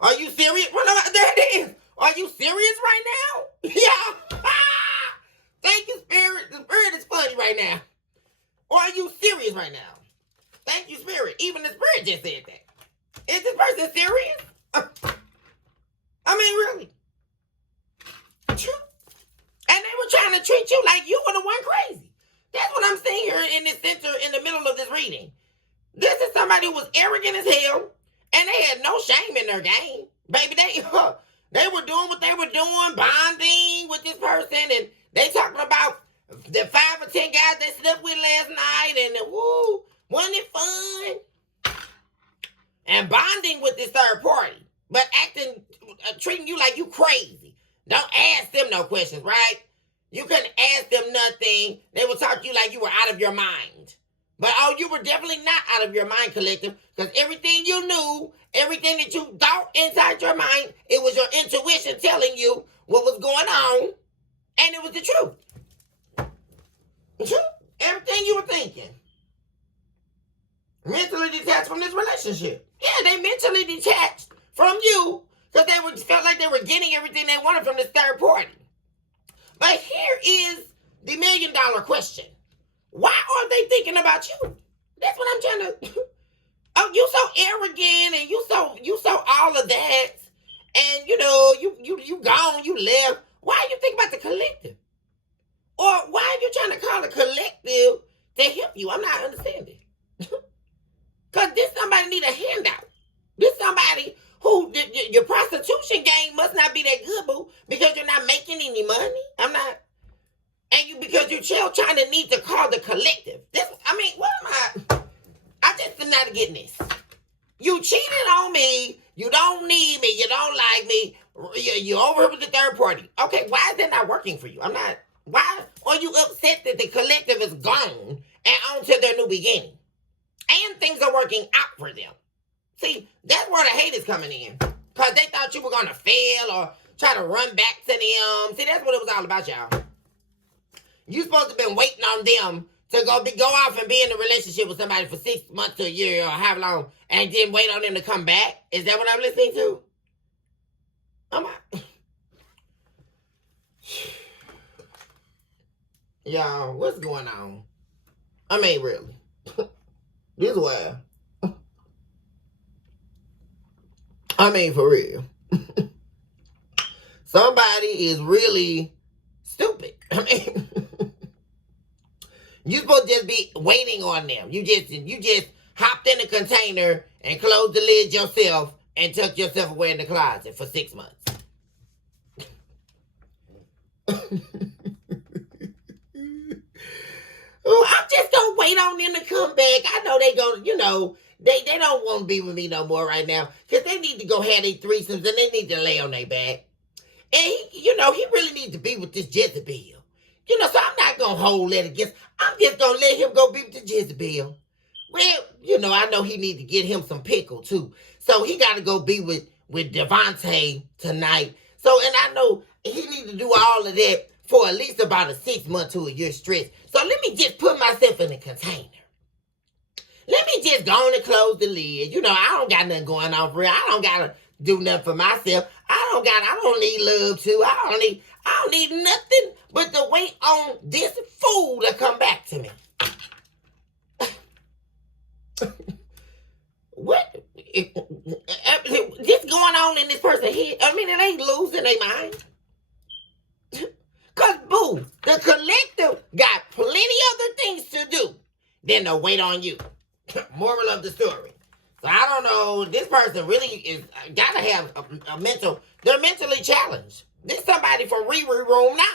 Are you serious? Well, there it is. Are you serious right now? Yeah. Thank you, Spirit. The Spirit is funny right now. Or are you serious right now? Thank you, Spirit. Even the Spirit just said that. Is this person serious? I mean, really. And they were trying to treat you like you were the one crazy. That's what I'm seeing here in this center, in the middle of this reading. This is somebody who was arrogant as hell, and they had no shame in their game. Baby, they were doing what they were doing, bonding with this person, and they talking about the 5 or 10 guys they slept with last night, and woo, wasn't it fun? And bonding with this third party, but treating you like you crazy. Don't ask them no questions, right? You couldn't ask them nothing. They would talk to you like you were out of your mind. But you were definitely not out of your mind, collective, because everything you knew, everything that you thought inside your mind, it was your intuition telling you what was going on, and it was the truth. Everything you were thinking. Mentally detached from this relationship. Yeah, they mentally detached from you because they felt like they were getting everything they wanted from this third party. But here is the $1 million question. Why are they thinking about you? That's what I'm trying to... Oh, you so arrogant and you so all of that. and you gone, you left. Why are you thinking about the collective? Or why are you trying to call the collective to help you? I'm not understanding. Because this somebody need a handout. This somebody who your prostitution game must not be that good, boo, because you're not making any money. I'm not. And because you're still trying to need to call the collective. What am I just am not getting this. You cheated on me. You don't need me. You don't like me. You're over with the third party. Okay, why is that not working for you? I'm not. Why are you upset that the collective is gone and on to their new beginning? And things are working out for them. See, that's where the hate is coming in. Because they thought you were going to fail or try to run back to them. See, that's what it was all about, y'all. You supposed to have been waiting on them to go off and be in a relationship with somebody for 6 months to a year or how long, and then wait on them to come back? Is that what I'm listening to? Y'all, what's going on? Really. This is why. For real. Somebody is really stupid. You supposed to just be waiting on them. You just hopped in a container and closed the lid yourself and tucked yourself away in the closet for 6 months. Oh, I'm just gonna wait on them to come back. I know they gonna, they don't want to be with me no more right now because they need to go have their threesomes and they need to lay on their back. And he really needs to be with this Jezebel. So I'm not going to hold that against. I'm just going to let him go be with the Jezebel. Well, I know he need to get him some pickle, too. So he got to go be with Devontae tonight. So, and I know he need to do all of that for at least about a 6 month to a year stretch. So let me just put myself in a container. Let me just go on and close the lid. I don't got nothing going on for real. I don't got to do nothing for myself. I don't need love, too. I don't need nothing but to wait on this fool to come back to me. What? This going on in this person's head? It ain't losing their mind. Because, boo, the collective got plenty other things to do than to wait on you. Moral of the story. So I don't know. This person really is gotta have a mental. They're mentally challenged. This somebody from Riri Room 9.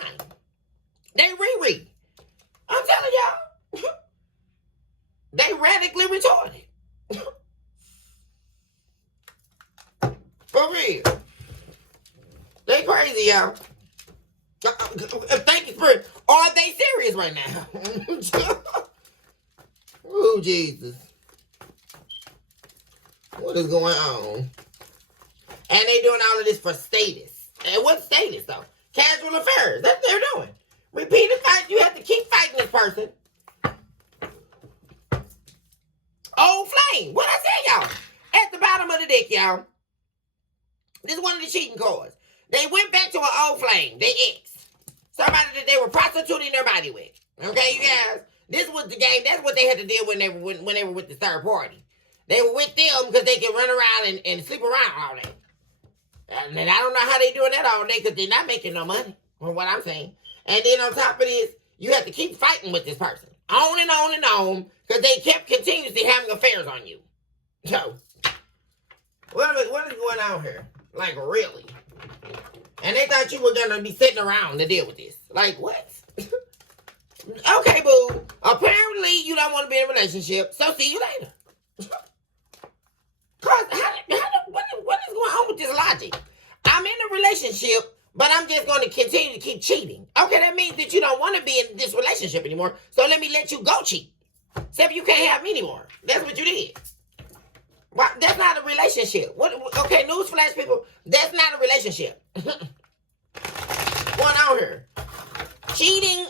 They Riri. I'm telling y'all. They radically retarded. For real. They crazy, y'all. Thank you for. Are they serious right now? Oh, Jesus. What is going on? And they doing all of this for status. And what status, though? Casual affairs. That's what they're doing. Repeated fight. You have to keep fighting this person. Old flame. What I say, y'all? At the bottom of the deck, y'all. This is one of the cheating cards. They went back to an old flame. They ex. Somebody that they were prostituting their body with. Okay, you guys? This was the game. That's what they had to deal with when they were with the third party. They were with them because they could run around and sleep around all day. And I don't know how they doing that all day because they're not making no money, from what I'm saying. And then on top of this, you have to keep fighting with this person. On and on and on, because they kept continuously having affairs on you. So, what is going on here? Like, really? And they thought you were going to be sitting around to deal with this. Like, what? Okay, boo. Apparently, you don't want to be in a relationship, so see you later. Cause what is going on with this logic? I'm in a relationship, but I'm just going to continue to keep cheating. Okay, that means that you don't want to be in this relationship anymore. So let me let you go cheat. Except you can't have me anymore. That's what you did. Well, that's not a relationship. Okay, newsflash, people. That's not a relationship. What's on here? Cheating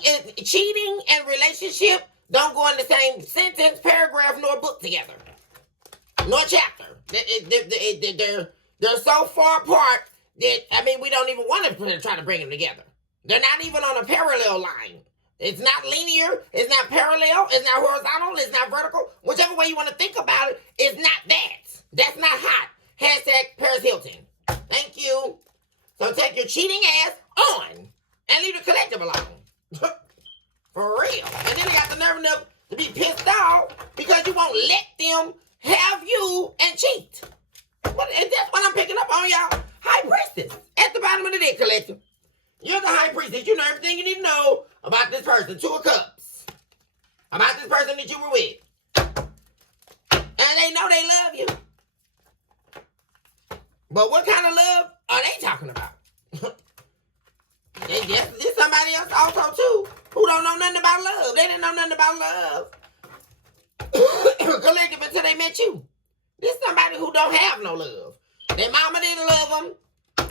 and relationship don't go in the same sentence, paragraph, nor book together. Nor chapter. They're so far apart that, we don't even want to try to bring them together. They're not even on a parallel line. It's not linear. It's not parallel. It's not horizontal. It's not vertical. Whichever way you want to think about it, it's not that. That's not hot. Hashtag Paris Hilton. Thank you. So take your cheating ass on and leave the collective alone. For real. And then they got the nerve enough to be pissed off because you won't let them have you and cheat. And that's what I'm picking up on, y'all. High priestess at the bottom of the deck, collective. You're the high priestess. You know everything you need to know about this person. 2 of Cups. About this person that you were with. And they know they love you. But what kind of love are they talking about? There's somebody else also, too, who don't know nothing about love. They didn't know nothing about love. Collective until they met you. This somebody who don't have no love. Their mama didn't love them.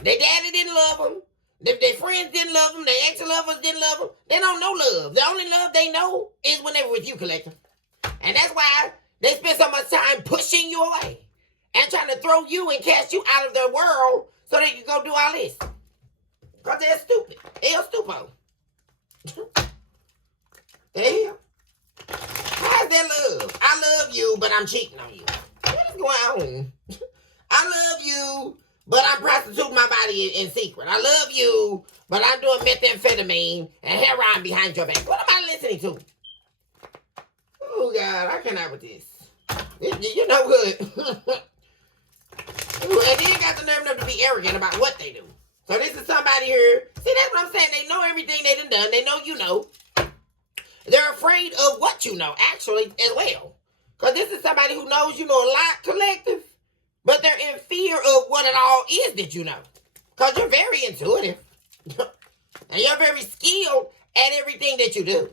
Their daddy didn't love them. Their friends didn't love them. Their ex-lovers didn't love them. They don't know love. The only love they know is when they were with you, collective. And that's why they spend so much time pushing you away and trying to throw you and cast you out of their world so they can go do all this. Because they're stupid. El stupo. The hell? How's that love? I love you, but I'm cheating on you. What is going on? I love you, but I'm prostituting my body in secret. I love you, but I'm doing methamphetamine and heroin behind your back. What am I listening to? Oh, God, I cannot with this. You know good. And then got the nerve enough to be arrogant about what they do. So this is somebody here. See, that's what I'm saying. They know everything they done. They know you know. They're afraid of what you know, actually, as well. Because this is somebody who knows you know a lot, collective. But they're in fear of what it all is that you know. Because you're very intuitive. And you're very skilled at everything that you do.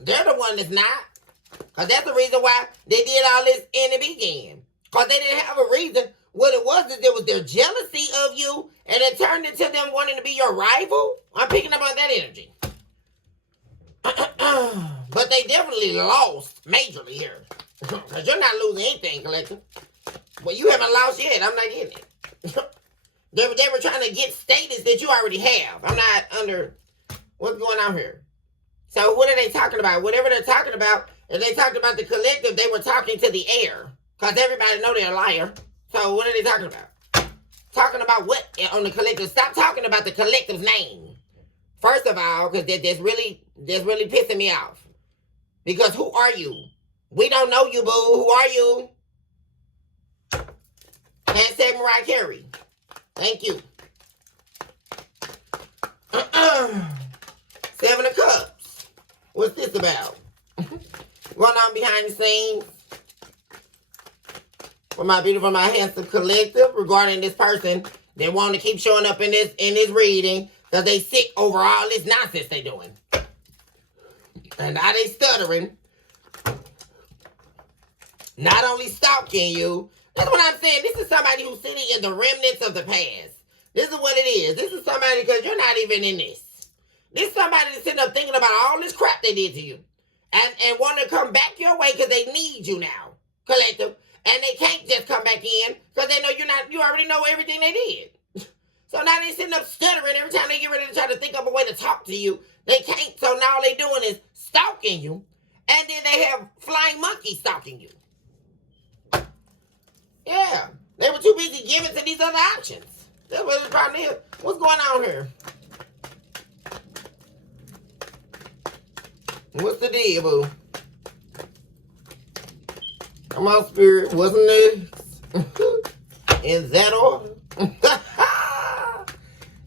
They're the one that's not. Because that's the reason why they did all this in the beginning. Because they didn't have a reason. What it was is there was their jealousy of you. And it turned into them wanting to be your rival. I'm picking up on that energy. But they definitely lost majorly here. Because you're not losing anything, collective. Well, you haven't lost yet. I'm not getting it. They were trying to get status that you already have. I'm not under... What's going on here? So what are they talking about? Whatever they're talking about, if they talked about the collective, they were talking to the air. Because everybody know they're a liar. So what are they talking about? Talking about what on the collective? Stop talking about the collective's name. First of all, because that's really pissing me off. Because who are you? We don't know you, boo. Who are you? Can't say Mariah Carey. Thank you. 7 of Cups. What's this about? Going on behind the scenes. For my beautiful, my handsome collective regarding this person that want to keep showing up in this reading because they sick over all this nonsense they doing. And now they stuttering. Not only stalking you. That's what I'm saying. This is somebody who's sitting in the remnants of the past. This is what it is. This is somebody because you're not even in this. This is somebody that's sitting up thinking about all this crap they did to you. And want to come back your way because they need you now. Collective. And they can't just come back in because they know you already know everything they did. So now they sitting up stuttering every time they get ready to try to think of a way to talk to you. They can't. So now all they doing is stalking you. And then they have flying monkeys stalking you. Yeah. They were too busy giving to these other options. That's what the problem is. What's going on here? What's the deal, boo? Come on, spirit. Wasn't it? In that order?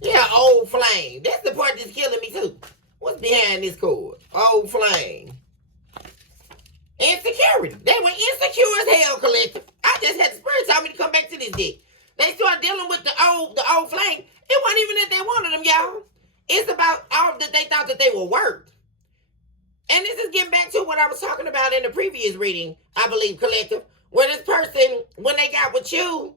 Yeah, old flame. That's the part that's killing me, too. What's behind this cord? Old flame. Insecurity. They were insecure as hell, collective. I just had the spirit tell me to come back to this dick. They started dealing with the old flame. It wasn't even that they wanted them, y'all. It's about all that they thought that they were worth. And this is getting back to what I was talking about in the previous reading, I believe, collective. Where this person, when they got with you,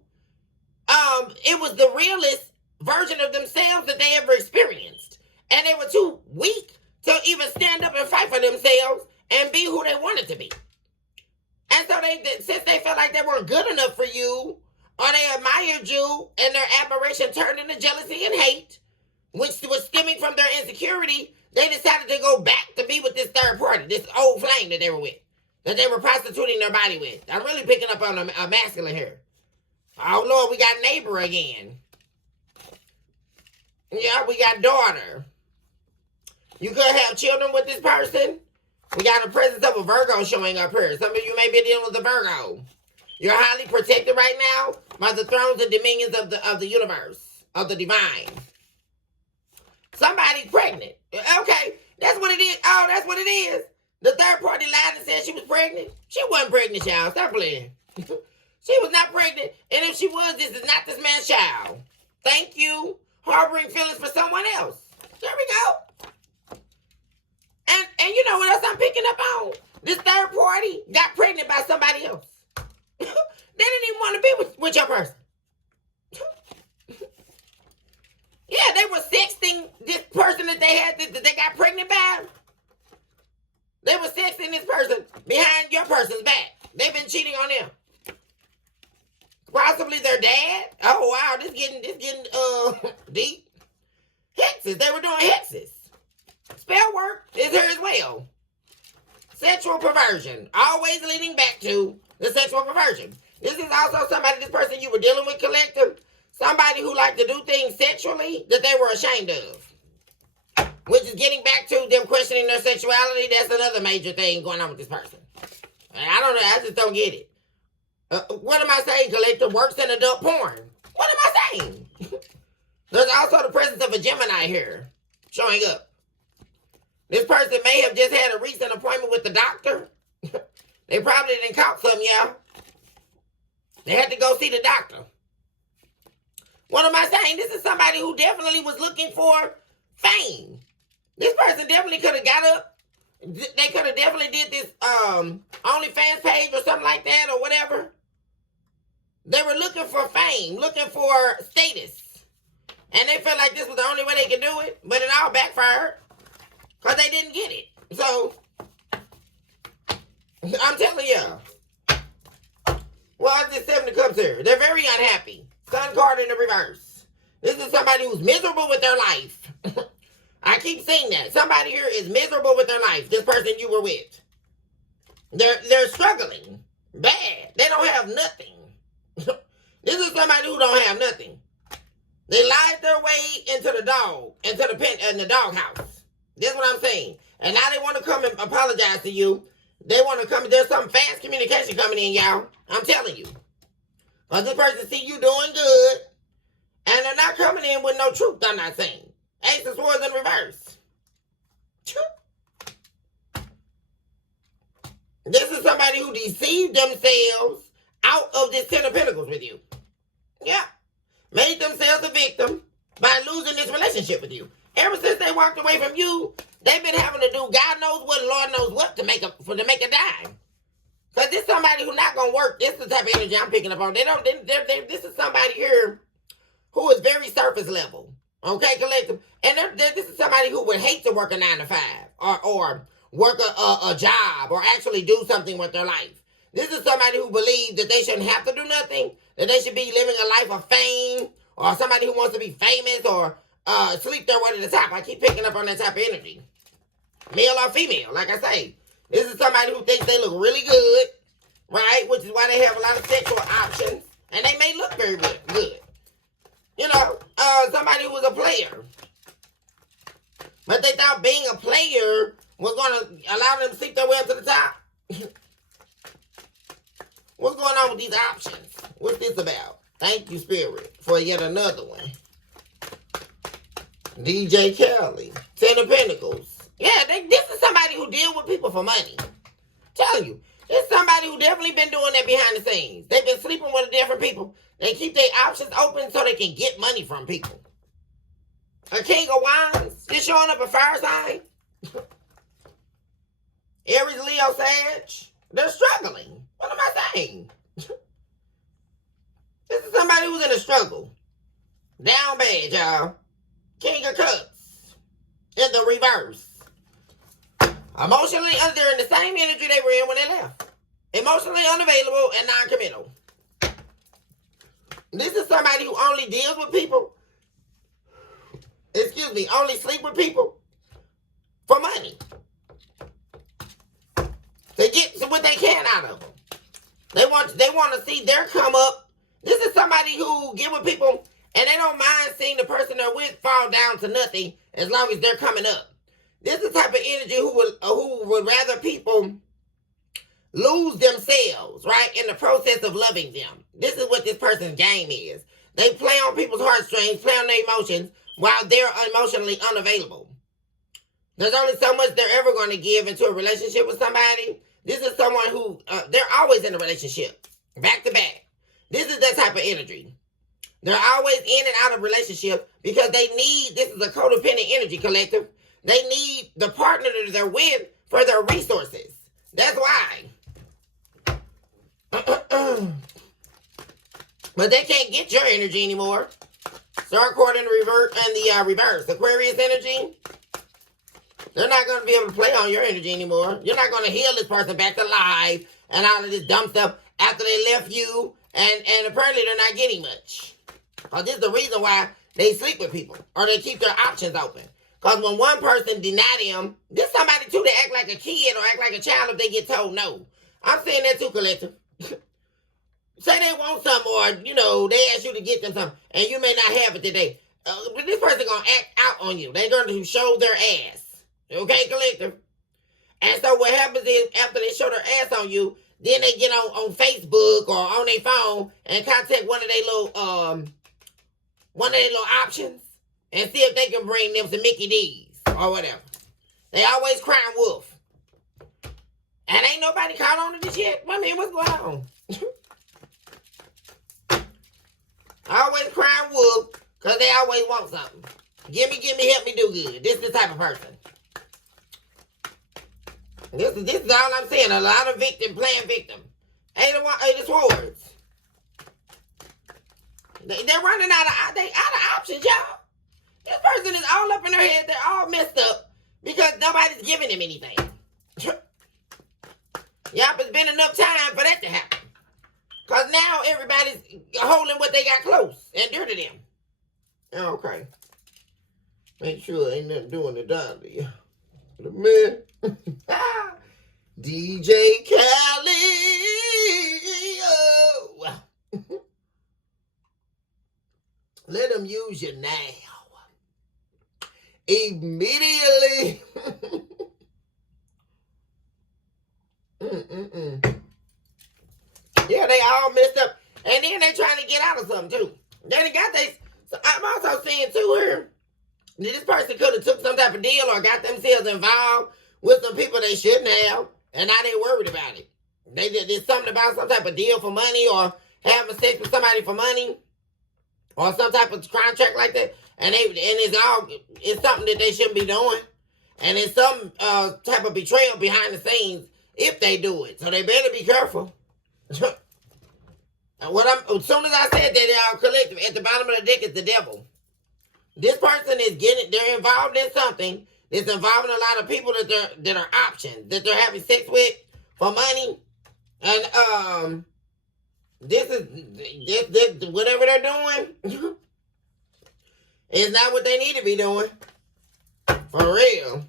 it was the realest version of themselves that they ever experienced. And they were too weak to even stand up and fight for themselves and be who they wanted to be. And so since they felt like they weren't good enough for you, or they admired you, and their admiration turned into jealousy and hate, which was stemming from their insecurity, they decided to go back to be with this third party, this old flame that they were with, that they were prostituting their body with. I'm really picking up on a masculine here. Oh, Lord, we got neighbor again. Yeah, we got daughter. You could have children with this person. We got the presence of a Virgo showing up here. Some of you may be dealing with a Virgo. You're highly protected right now by the thrones and dominions of the universe, of the divine. Somebody's pregnant. Okay, that's what it is. Oh, that's what it is. The third party lied and said she was pregnant. She wasn't pregnant, y'all. Stop playing. She was not pregnant. And if she was, this is not this man's child. Thank you. Harboring feelings for someone else. There we go. And you know what else I'm picking up on? This third party got pregnant by somebody else. They didn't even want to be with your person. Yeah, they were sexting this person that they had that they got pregnant by. They were sexting this person behind your person's back. They've been cheating on them. Possibly their dad. Oh wow, this getting deep. Hexes. They were doing hexes. Spell work is here as well. Sexual perversion. Always leading back to the sexual perversion. This is also somebody, this person you were dealing with, collective. Somebody who liked to do things sexually that they were ashamed of. Which is getting back to them questioning their sexuality. That's another major thing going on with this person. And I don't know. I just don't get it. What am I saying, collective? Works in adult porn. What am I saying? There's also the presence of a Gemini here showing up. This person may have just had a recent appointment with the doctor. They probably didn't caught something, y'all. They had to go see the doctor. What am I saying? This is somebody who definitely was looking for fame. This person definitely could have got up. They could have definitely did this OnlyFans page or something like that or whatever. They were looking for fame, looking for status. And they felt like this was the only way they could do it. But it all backfired. Because they didn't get it. So, I'm telling y'all. Well, this 7 of Cups here. They're very unhappy. Sun card in the reverse. This is somebody who's miserable with their life. I keep saying that. Somebody here is miserable with their life. This person you were with. They're struggling. Bad. They don't have nothing. This is somebody who don't have nothing. They lied their way into the dog, into the pen, in the doghouse. That's what I'm saying. And now they want to come and apologize to you. They want to come. There's some fast communication coming in, y'all. I'm telling you. Because this person see you doing good. And they're not coming in with no truth, I'm not saying. Ace of Swords in reverse. This is somebody who deceived themselves out of this 10 of Pentacles with you. Yeah. Made themselves a victim by losing this relationship with you. Ever since they walked away from you, they've been having to do God knows what, Lord knows what to make a dime. Because this is somebody who's not going to work. This is the type of energy I'm picking up on. This is somebody here who is very surface level. Okay, collective. And this is somebody who would hate to work a 9 to 5 or work a job or actually do something with their life. This is somebody who believes that they shouldn't have to do nothing, that they should be living a life of fame, or somebody who wants to be famous or sleep their way to the top. I keep picking up on that type of energy. Male or female, like I say. This is somebody who thinks they look really good, right? Which is why they have a lot of sexual options. And they may look very good. You know, somebody who was a player. But they thought being a player was going to allow them to sleep their way up to the top. What's going on with these options? What's this about? Thank you, Spirit, for yet another one. DJ Kelly, 10 of Pentacles. Yeah, this is somebody who deal with people for money. Tell you, this is somebody who definitely been doing that behind the scenes. They've been sleeping with different people. They keep their options open so they can get money from people. A King of Wands, just showing up a fire sign. Aries, Leo, Sag. They're struggling. What am I saying? This is somebody who's in a struggle. Down bad, y'all. King of Cups. In the reverse. Emotionally, they're in the same energy they were in when they left. Emotionally unavailable and non-committal. This is somebody who only deals with people. Only sleep with people for money. They get what they can out of them. They want to see their come up. This is somebody who get with people And they don't mind seeing the person they're with fall down to nothing as long as they're coming up. This is the type of energy who would rather people lose themselves, right, in the process of loving them. This is what this person's game is. They play on people's heartstrings, play on their emotions while they're emotionally unavailable. There's only so much they're ever going to give into a relationship with somebody. This is someone who, they're always in a relationship, back to back. This is that type of energy. They're always in and out of relationships because they need, this is a codependent energy collective. They need the partner that they're with for their resources. That's why. But they can't get your energy anymore. Start recording the reverse. Aquarius energy. They're not going to be able to play on your energy anymore. You're not going to heal this person back to life and all of this dumb stuff after they left you. And apparently they're not getting much. This is the reason why they sleep with people. Or they keep their options open. Because when one person deny them, there's somebody too that act like a kid or act like a child if they get told no. I'm saying that too, collective. Say they want something or, you know, they ask you to get them something and you may not have it today. But this person going to act out on you. They're going to show their ass. Okay, collective? And so what happens is after they show their ass on you, then they get on Facebook or on their phone and contact one of their little options and see if they can bring them some Mickey D's or whatever. They always crying wolf. And ain't nobody caught on to this yet. I mean, what's going on? Always crying wolf because they always want something. Give me, help me do good. This is the type of person. This is all I'm saying. A lot of victim playing victim. Eight of Swords. They're running out of options, y'all. This person is all up in their head. They're all messed up because nobody's giving them anything. Yep, it's been enough time for that to happen. Because now everybody's holding what they got close and dear to them. Okay. Make sure ain't nothing doing the dolly. The man. DJ Khaled. Oh. Let them use you now. Immediately. Yeah, they all messed up. And then they trying to get out of something too. They got this. So I'm also seeing too here that this person could have took some type of deal or got themselves involved with some people they shouldn't have. And now they worried about it. They did something about some type of deal for money or having sex with somebody for money. Or some type of contract like that. And it's something that they shouldn't be doing. And it's some type of betrayal behind the scenes if they do it. So they better be careful. As soon as I said that, they're collective. At the bottom of the deck is the devil. This person is they're involved in something that's involving a lot of people that are options, that they're having sex with for money. And this whatever they're doing is not what they need to be doing. For real.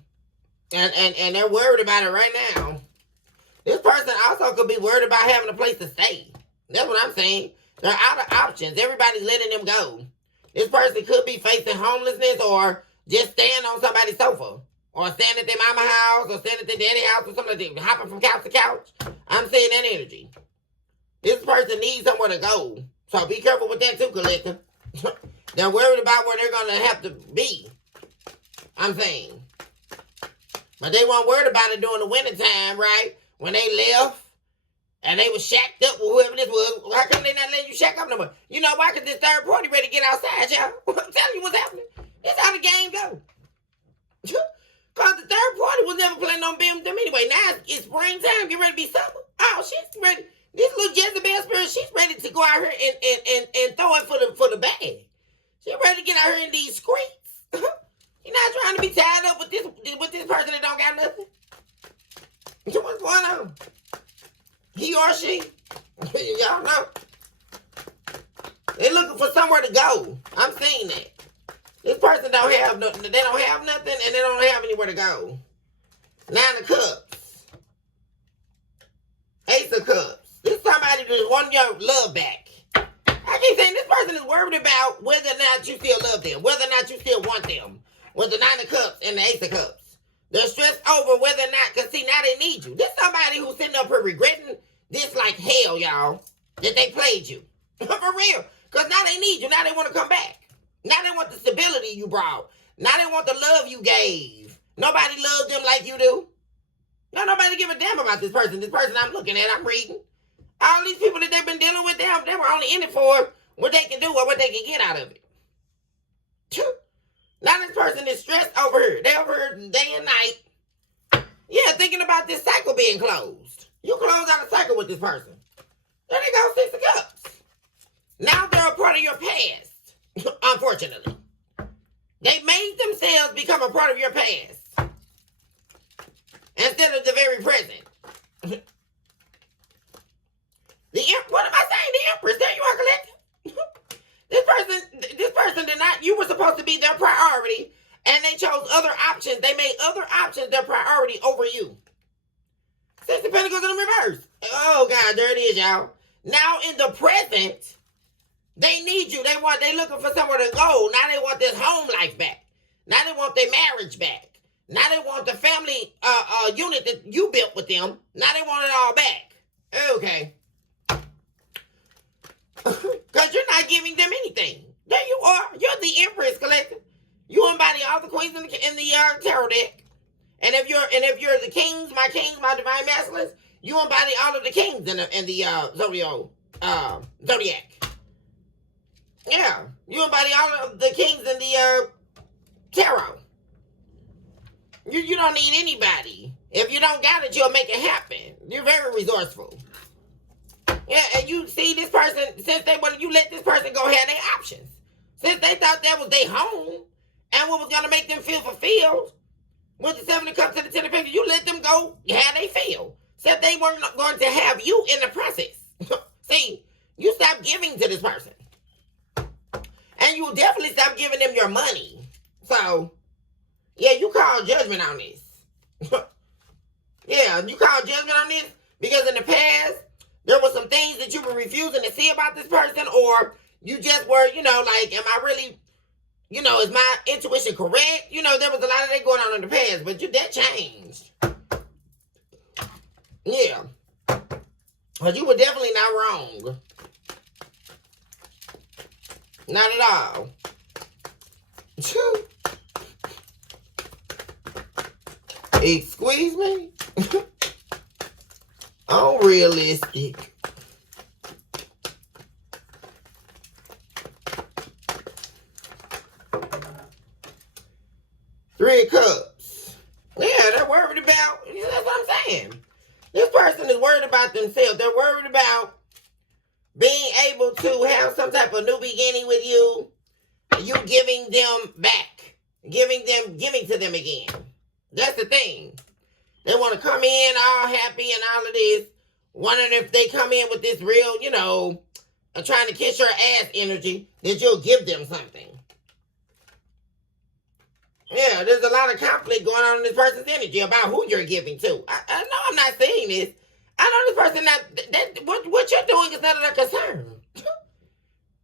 And they're worried about it right now. This person also could be worried about having a place to stay. That's what I'm saying. They're out of options. Everybody's letting them go. This person could be facing homelessness or just staying on somebody's sofa. Or staying at their mama house or staying at their daddy house or something like that. Hopping from couch to couch. I'm saying that energy. This person needs somewhere to go. So be careful with that too, collective. They're worried about where they're going to have to be. I'm saying. But they weren't worried about it during the wintertime, right? When they left and they was shacked up with whoever this was. How come they not letting you shack up no more? You know why? Because this third party ready to get outside, y'all. I'm telling you what's happening. This how the game go. Because the third party was never planning on being with them anyway. Now it's springtime. Get ready to be summer. Oh, she's ready. This little Jezebel spirit, she's ready to go out here and throw it for the bag. She's ready to get out here in these streets. You're not trying to be tied up with this person that don't got nothing. What's going on? He or she? Y'all know. They're looking for somewhere to go. I'm saying that. This person don't have nothing. They don't have nothing and they don't have anywhere to go. 9 of Cups. Ace of Cups. This is somebody that want your love back. How keep saying this person is worried about whether or not you still love them, whether or not you still want them. With the 9 of Cups and the Ace of Cups. They're stressed over whether or not, because see, now they need you. This somebody who's sitting up here regretting this like hell, y'all, that they played you. For real. Because now they need you. Now they want to come back. Now they want the stability you brought. Now they want the love you gave. Nobody loved them like you do. No, nobody give a damn about this person. This person I'm looking at, I'm reading. All these people that they've been dealing with, they were only in it for what they can do or what they can get out of it. Now this person is stressed over here. They're over here day and night. Yeah, thinking about this cycle being closed. You close out a cycle with this person. There they go, 6 of Cups. Now they're a part of your past, unfortunately. They made themselves become a part of your past instead of the very present. What am I saying? The Empress. There you are, collective. This person did not, you were supposed to be their priority, and they chose other options. They made other options their priority over you. 6 of Pentacles in the reverse. Oh, God, there it is, y'all. Now, in the present, they need you. They looking for somewhere to go. Now they want this home life back. Now they want their marriage back. Now they want the family unit that you built with them. Now they want it all back. Okay. Because you're not giving them anything. There you are. You're the Empress, collective. You embody all the queens in the tarot deck. And if you're the kings, my divine masculines, you embody all of the kings in the zodiac. Yeah, you embody all of the kings in the tarot. You don't need anybody. If you don't got it, you'll make it happen. You're very resourceful. Yeah, and you see this person, since you let this person go have their options. Since they thought that was their home and what was going to make them feel fulfilled, with the 7 of Cups to the 10 of Pentacles, you let them go how they feel. Except they weren't going to have you in the process. See, you stop giving to this person. And you definitely stop giving them your money. So, yeah, you call judgment on this. Yeah, you call judgment on this because in the past, there were some things that you were refusing to see about this person, or you just were, am I really, is my intuition correct? There was a lot of that going on in the past, but that changed. Yeah. But you were definitely not wrong. Not at all. Excuse me? Unrealistic. Three of Cups. Yeah, they're worried about, that's what I'm saying. This person is worried about themselves. They're worried about being able to have some type of new beginning with you. You giving them back. Giving to them again. That's the thing. They want to come in all happy and all of this. Wondering if they come in with this real, trying to kiss your ass energy, that you'll give them something. Yeah, there's a lot of conflict going on in this person's energy about who you're giving to. I know I'm not saying this. I know this person, what you're doing is none of their concern.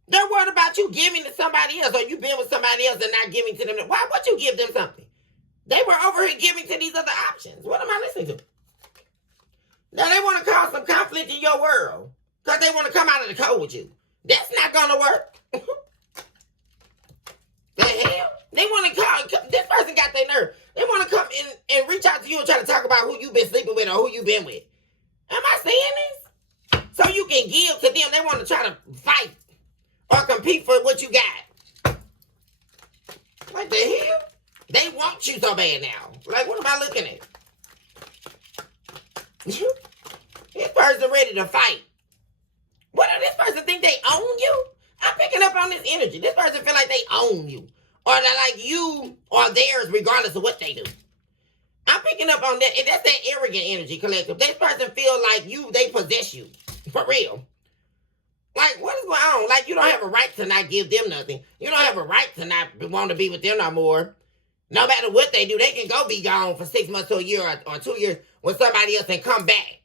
They're worried about you giving to somebody else, or you been with somebody else and not giving to them. Why would you give them something? They were over here giving to these other options. What am I listening to? Now they want to cause some conflict in your world because they want to come out of the code with you. That's not going to work. The hell? They want to call, this person got their nerve. They want to come in and reach out to you and try to talk about who you've been sleeping with or who you've been with. Am I saying this? So you can give to them. They want to try to fight or compete for what you got. What the hell? They want you so bad now. Like, what am I looking at? This person ready to fight. What does this person think they own you? I'm picking up on this energy. This person feel like they own you. Or they're like you or theirs regardless of what they do. I'm picking up on that. And that's that arrogant energy, collective. This person feel like they possess you. For real. Like, what is going on? Like, you don't have a right to not give them nothing. You don't have a right to not want to be with them no more. No matter what they do, they can go be gone for 6 months to a year or 2 years with somebody else and come back.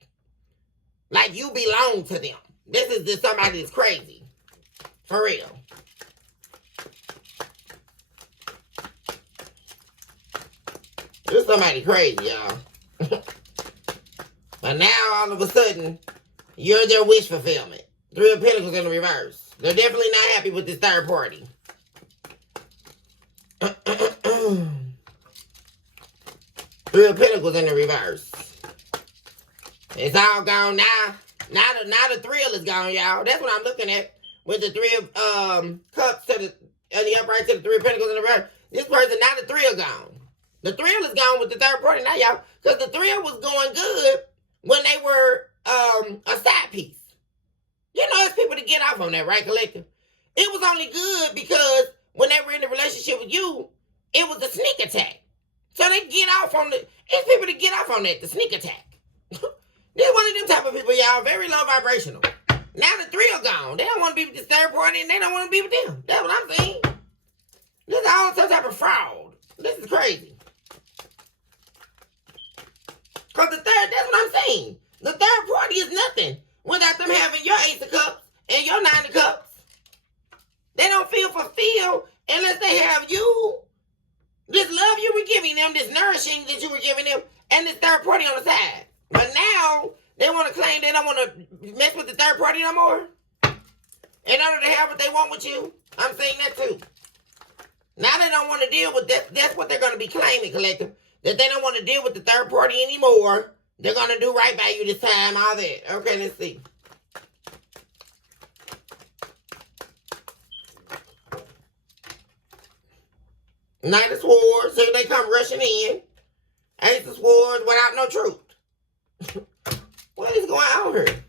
Like you belong to them. This is just somebody that's crazy. For real. You're somebody crazy, y'all. But now, all of a sudden, you're their wish fulfillment. Three of Pentacles in the reverse. They're definitely not happy with this third party. Three of Pentacles in the reverse. It's all gone now. Now the thrill is gone, y'all. That's what I'm looking at. With the Three of Cups to the upright to the Three of Pentacles in the reverse. This person, now the thrill gone. The thrill is gone with the third party now, y'all. Because the thrill was going good when they were a side piece. You know, there's people to get off on that, right, collective? It was only good because when they were in the relationship with you, it was a sneak attack. So they get off on the... It's people to get off on that, the sneak attack. They're one of them type of people, y'all. Very low vibrational. Now the thrill gone. They don't want to be with this third party and they don't want to be with them. That's what I'm saying. This is all some type of fraud. This is crazy. Because the third, that's what I'm saying. The third party is nothing without them having your Ace of Cups and your Nine of Cups. They don't feel fulfilled unless they have you. This love you were giving them, this nourishing that you were giving them, and this third party on the side. But now, they want to claim they don't want to mess with the third party no more. In order to have what they want with you. I'm saying that too. Now they don't want to deal with that. That's what they're going to be claiming, collective. That they don't want to deal with the third party anymore. They're going to do right by you this time, all that. Okay, let's see. Knight of Swords. Here they come rushing in. Ace of Swords without no truth. What is going on here?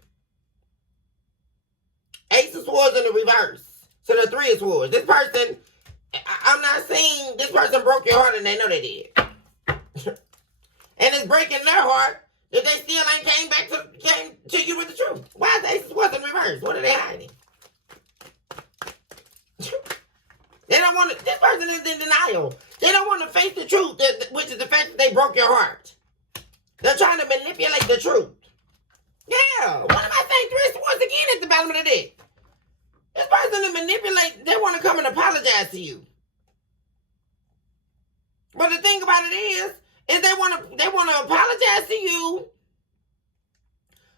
Ace of Swords in the reverse. So the Three of Swords. This person, I'm not saying this person broke your heart and they know they did. And it's breaking their heart that they still ain't came to you with the truth. Why is the Ace of Swords in reverse? What are they hiding? They don't want to, this person is in denial. They don't want to face the truth, which is the fact that they broke your heart. They're trying to manipulate the truth. Yeah, what am I saying? Three of Swords again at the bottom of the deck. This person to manipulate, they want to come and apologize to you. But the thing about it is they want to apologize to you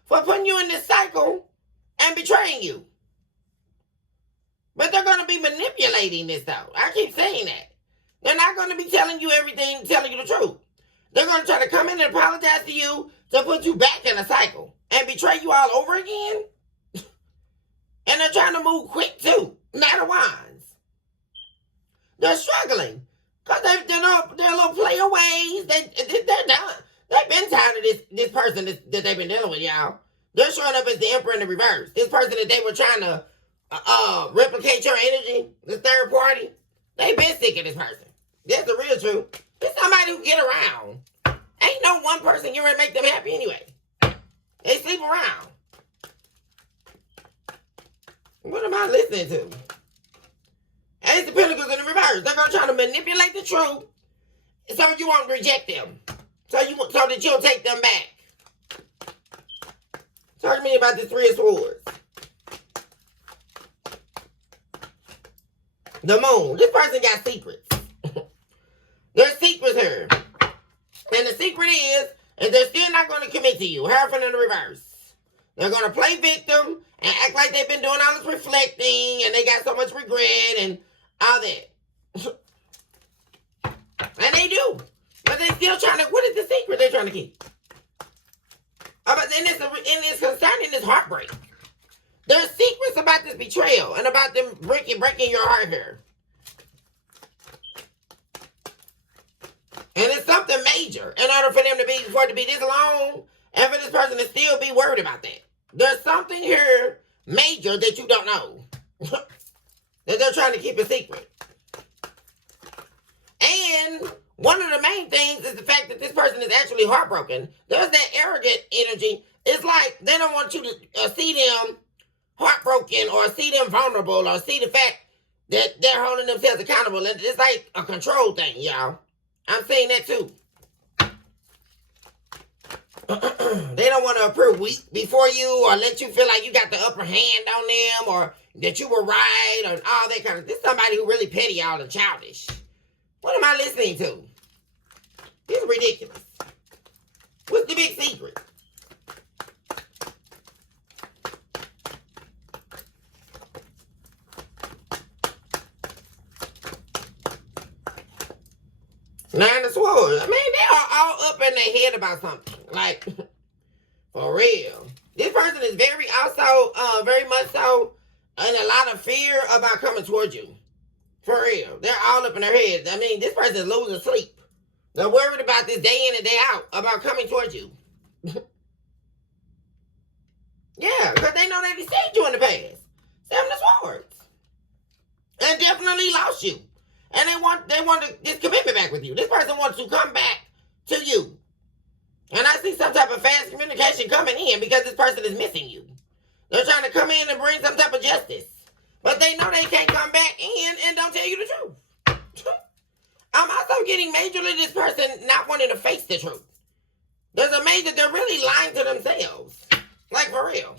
for putting you in this cycle and betraying you. But they're going to be manipulating this, though. I keep saying that. They're not going to be telling you everything, telling you the truth. They're going to try to come in and apologize to you to put you back in a cycle and betray you all over again. And they're trying to move quick, too. Knight of Wands. They're struggling. Because they're a little player ways. They're done. They've been tired of this person that they've been dealing with, y'all. They're showing up as the Emperor in the reverse. This person that they were trying to replicate your energy, the third party, they've been sick of this person. That's the real truth. It's somebody who get around. Ain't no one person you ready to make them happy anyway. They sleep around. What am I listening to? Ace of Pentacles in the reverse. They're gonna try to manipulate the truth so you won't reject them. So that you'll take them back. Talk to me about this Three of Swords. The Moon. This person got secrets. There's secrets here. And the secret is they're still not going to commit to you. Hierophant in the reverse. They're going to play victim and act like they've been doing all this reflecting and they got so much regret and all that. And they do. But they still trying to, what is the secret they're trying to keep? But then it's concerning this heartbreak. There's secrets about this betrayal and about them breaking your heart here. And it's something major in order for it to be this long and for this person to still be worried about that. There's something here major that you don't know. That they're trying to keep a secret. And one of the main things is the fact that this person is actually heartbroken. There's that arrogant energy. It's like they don't want you to see them heartbroken or see them vulnerable or see the fact that they're holding themselves accountable. It's like a control thing, y'all. I'm saying that too. They don't want to appear weak before you or let you feel like you got the upper hand on them or that you were right or all that kind of. This is somebody who really petty, y'all, and childish. What am I listening to? This is ridiculous. What's the big secret? Nine of Swords. I mean, they are all up in their head about something. Like, for real. This person is very much so, in a lot of fear about coming towards you. For real. They're all up in their heads. I mean, this person is losing sleep. They're worried about this day in and day out about coming towards you. Yeah, because they know they deceived you in the past. Seven of Swords. And definitely lost you. And they want this commitment back with you. This person wants to come back to you. And I see some type of fast communication coming in because this person is missing you. They're trying to come in and bring some type of justice. But they know they can't come back in and don't tell you the truth. I'm also getting majorly this person not wanting to face the truth. There's a major, they're really lying to themselves. Like, for real.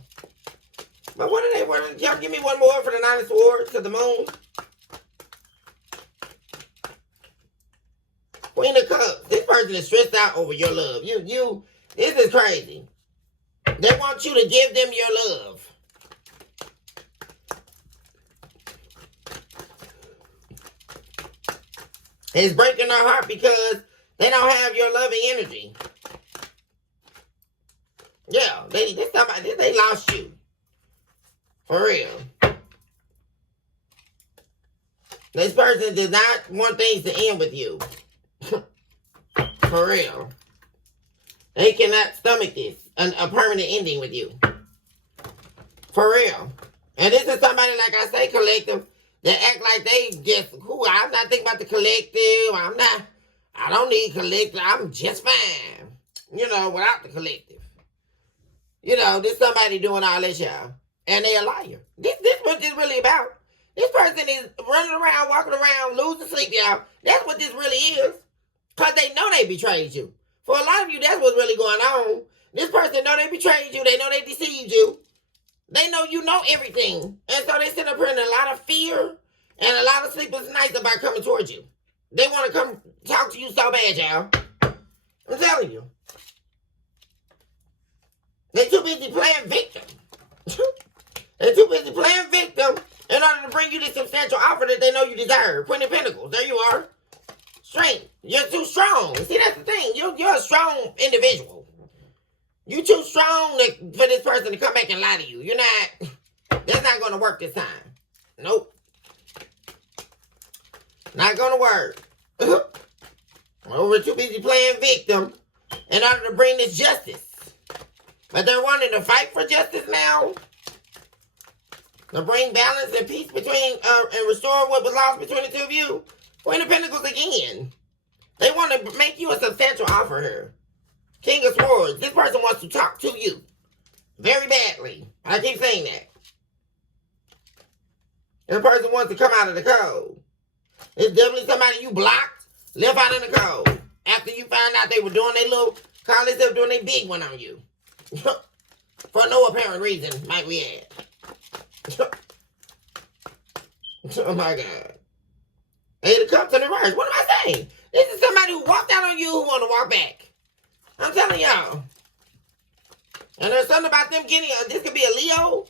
But what are they, y'all give me one more for the Nine of Swords to the moon. Queen of Cups. This person is stressed out over your love. This is crazy. They want you to give them your love. It's breaking their heart because they don't have your loving energy. Yeah, they lost you. For real. This person does not want things to end with you. For real. They cannot stomach this. A permanent ending with you. For real. And this is somebody, like I say, collective, that act like they just, I'm not thinking about the collective. I don't need collective. I'm just fine. Without the collective. This somebody doing all this, y'all. And they a liar. This what this really about. This person is running around, walking around, losing sleep, y'all. That's what this really is. Because they know they betrayed you. For a lot of you, that's what's really going on. This person know they betrayed you. They know they deceived you. They know you know everything. And so they sit up here in a lot of fear and a lot of sleepless nights about coming towards you. They want to come talk to you so bad, y'all. I'm telling you. They're too busy playing victim. They're too busy playing victim in order to bring you this substantial offer that they know you deserve. Queen of Pentacles. There you are. Strength. You're too strong. See, that's the thing. You're a strong individual. You're too strong for this person to come back and lie to you. That's not going to work this time. Nope. Not going to work. We're too busy playing victim in order to bring this justice. But they're wanting to fight for justice now. To bring balance and peace between, and restore what was lost between the two of you. Queen of Pentacles again. They want to make you a substantial offer here. King of Swords. This person wants to talk to you. Very badly. I keep saying that. And the person wants to come out of the code. It's definitely somebody you blocked, left out in the code. After you found out they were doing call themselves doing their big one on you. For no apparent reason, might we add. Oh my God. Eight of Cups in the reverse. What am I saying? This is somebody who walked out on you who want to walk back. I'm telling y'all. And there's something about them getting, this could be a Leo.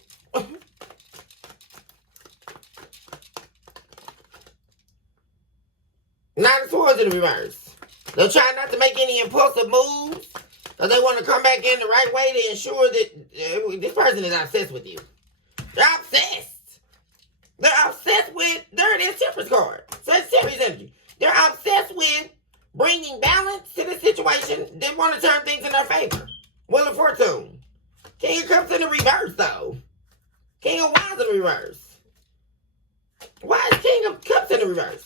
Nine of Swords in the reverse. They're trying not to make any impulsive moves. Because they want to come back in the right way to ensure that this person is obsessed with you. They're obsessed. They're obsessed with, there it is, Temperance card. So it's serious energy. They're obsessed with bringing balance to the situation. They want to turn things in their favor. Wheel of Fortune. King of Cups in the reverse, though. King of Wands in the reverse. Why is King of Cups in the reverse?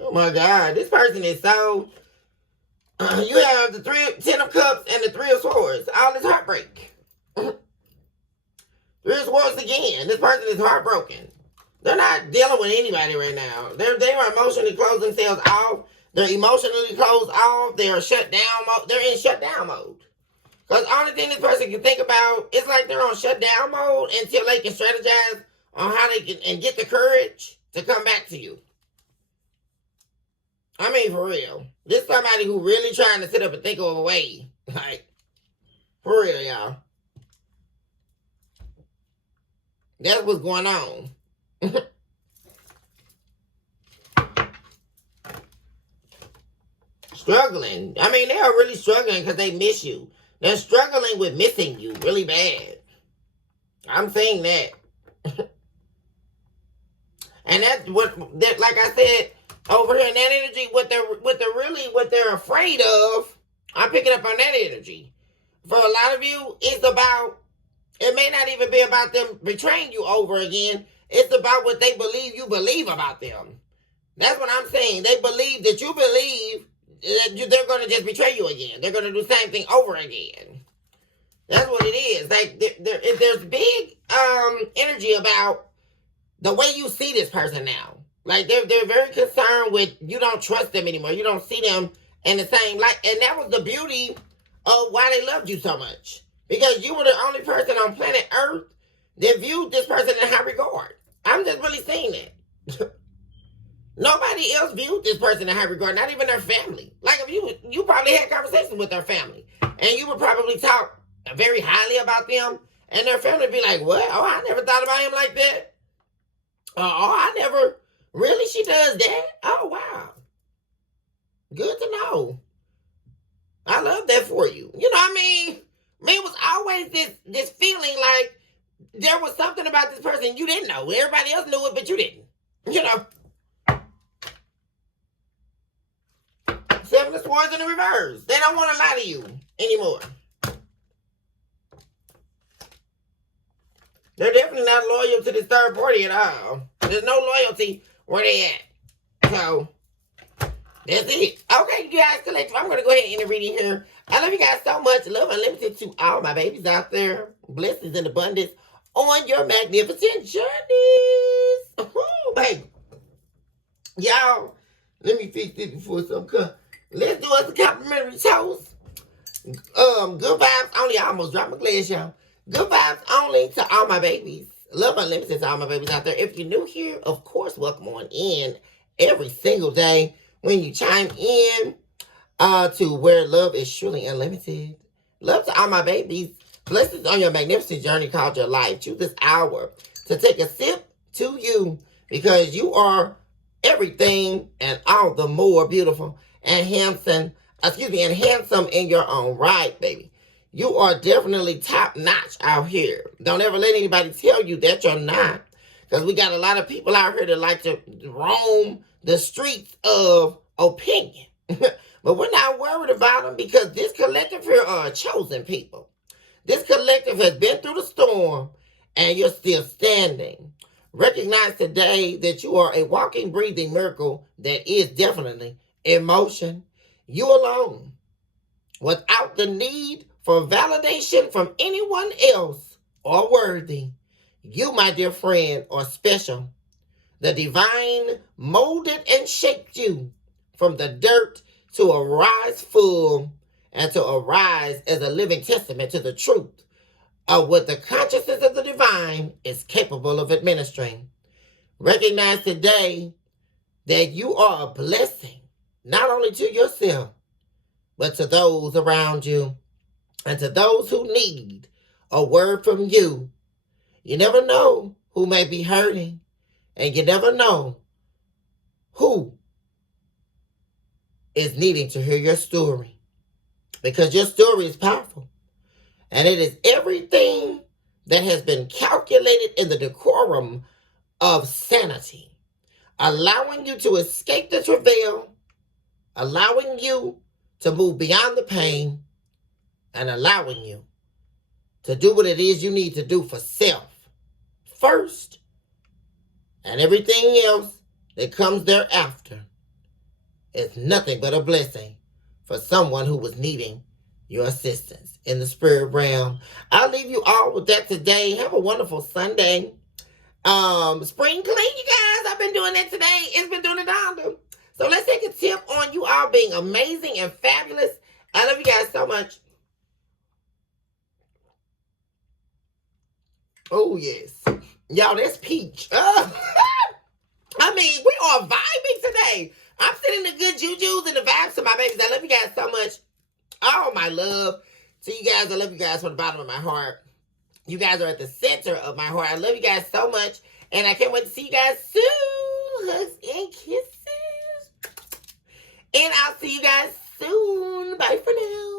Oh my God, this person is so... you have the Ten of Cups and the Three of Swords. All this heartbreak. Three of Swords again. This person is heartbroken. They're not dealing with anybody right now. They are emotionally closed themselves off. They're emotionally closed off. They're shut down mode. They're in shutdown mode. Because the only thing this person can think about is like they're on shutdown mode until they can strategize on how they can and get the courage to come back to you. I mean, for real. This is somebody who really trying to sit up and think of a way. Like, for real, y'all. That's what's going on. Struggling. I mean, they are really struggling because they miss you. They're struggling with missing you really bad. I'm saying that. And that's what, like I said, over here in that energy, what they're afraid of, I'm picking up on that energy. For a lot of you, it may not even be about them betraying you over again. It's about what they believe you believe about them. That's what I'm saying. They believe that you believe that they're going to just betray you again. They're going to do the same thing over again. That's what it is. Like, there's big energy about the way you see this person now. Like, they're very concerned with you don't trust them anymore. You don't see them in the same light. And that was the beauty of why they loved you so much. Because you were the only person on planet Earth that viewed this person in high regard. I'm just really saying that. Nobody else viewed this person in high regard, not even their family. Like, if you probably had conversations with their family, and you would probably talk very highly about them, and their family would be like, what? Oh, I never thought about him like that. I never, really, she does that? Oh, wow. Good to know. I love that for you. You know what I mean? It was always this feeling like there was something about this person you didn't know. Everybody else knew it, but you didn't. You know? Seven of Swords in the reverse. They don't want to lie to you anymore. They're definitely not loyal to this third party at all. There's no loyalty where they at. So, that's it. Okay, you guys, collective. I'm going to go ahead and end the reading here. I love you guys so much. Love unlimited to all my babies out there. Blessings and abundance on your magnificent journeys. Oh, baby. Y'all, let me fix this before some come. Let's do us a complimentary toast. Good vibes only. I almost dropped my glass, y'all. Good vibes only to all my babies. Love unlimited to all my babies out there. If you're new here, of course, welcome on in every single day when you chime in to where love is truly unlimited. Love to all my babies. Blessings on your magnificent journey called your life. Choose this hour to take a sip to you because you are everything and all the more beautiful and handsome in your own right, baby. You are definitely top notch out here. Don't ever let anybody tell you that you're not. Because we got a lot of people out here that like to roam the streets of opinion. But we're not worried about them because this collective here are a chosen people. This collective has been through the storm and you're still standing. Recognize today that you are a walking, breathing miracle that is definitely in motion. You alone, without the need for validation from anyone else, are worthy. You, my dear friend, are special. The divine molded and shaped you from the dirt to arise full and to arise as a living testament to the truth of what the consciousness of the divine is capable of administering. Recognize today that you are a blessing, not only to yourself, but to those around you and to those who need a word from you. You never know who may be hurting, and you never know who is needing to hear your story, because your story is powerful, and it is everything that has been calculated in the decorum of sanity, allowing you to escape the travail, allowing you to move beyond the pain, and allowing you to do what it is you need to do for self first, and everything else that comes thereafter is nothing but a blessing for someone who was needing your assistance in the spirit realm. I'll leave you all with that today. Have a wonderful Sunday. Spring clean, you guys. I've been doing that today. It's been doing it down. So let's take a tip on you all being amazing and fabulous. I love you guys so much. Oh, yes. Y'all, that's peach. I mean, we are vibing today. I'm sending the good jujus and the vibes to my babies. I love you guys so much. Oh, my love to you guys. I love you guys from the bottom of my heart. You guys are at the center of my heart. I love you guys so much. And I can't wait to see you guys soon. Hugs and kisses. And I'll see you guys soon. Bye for now.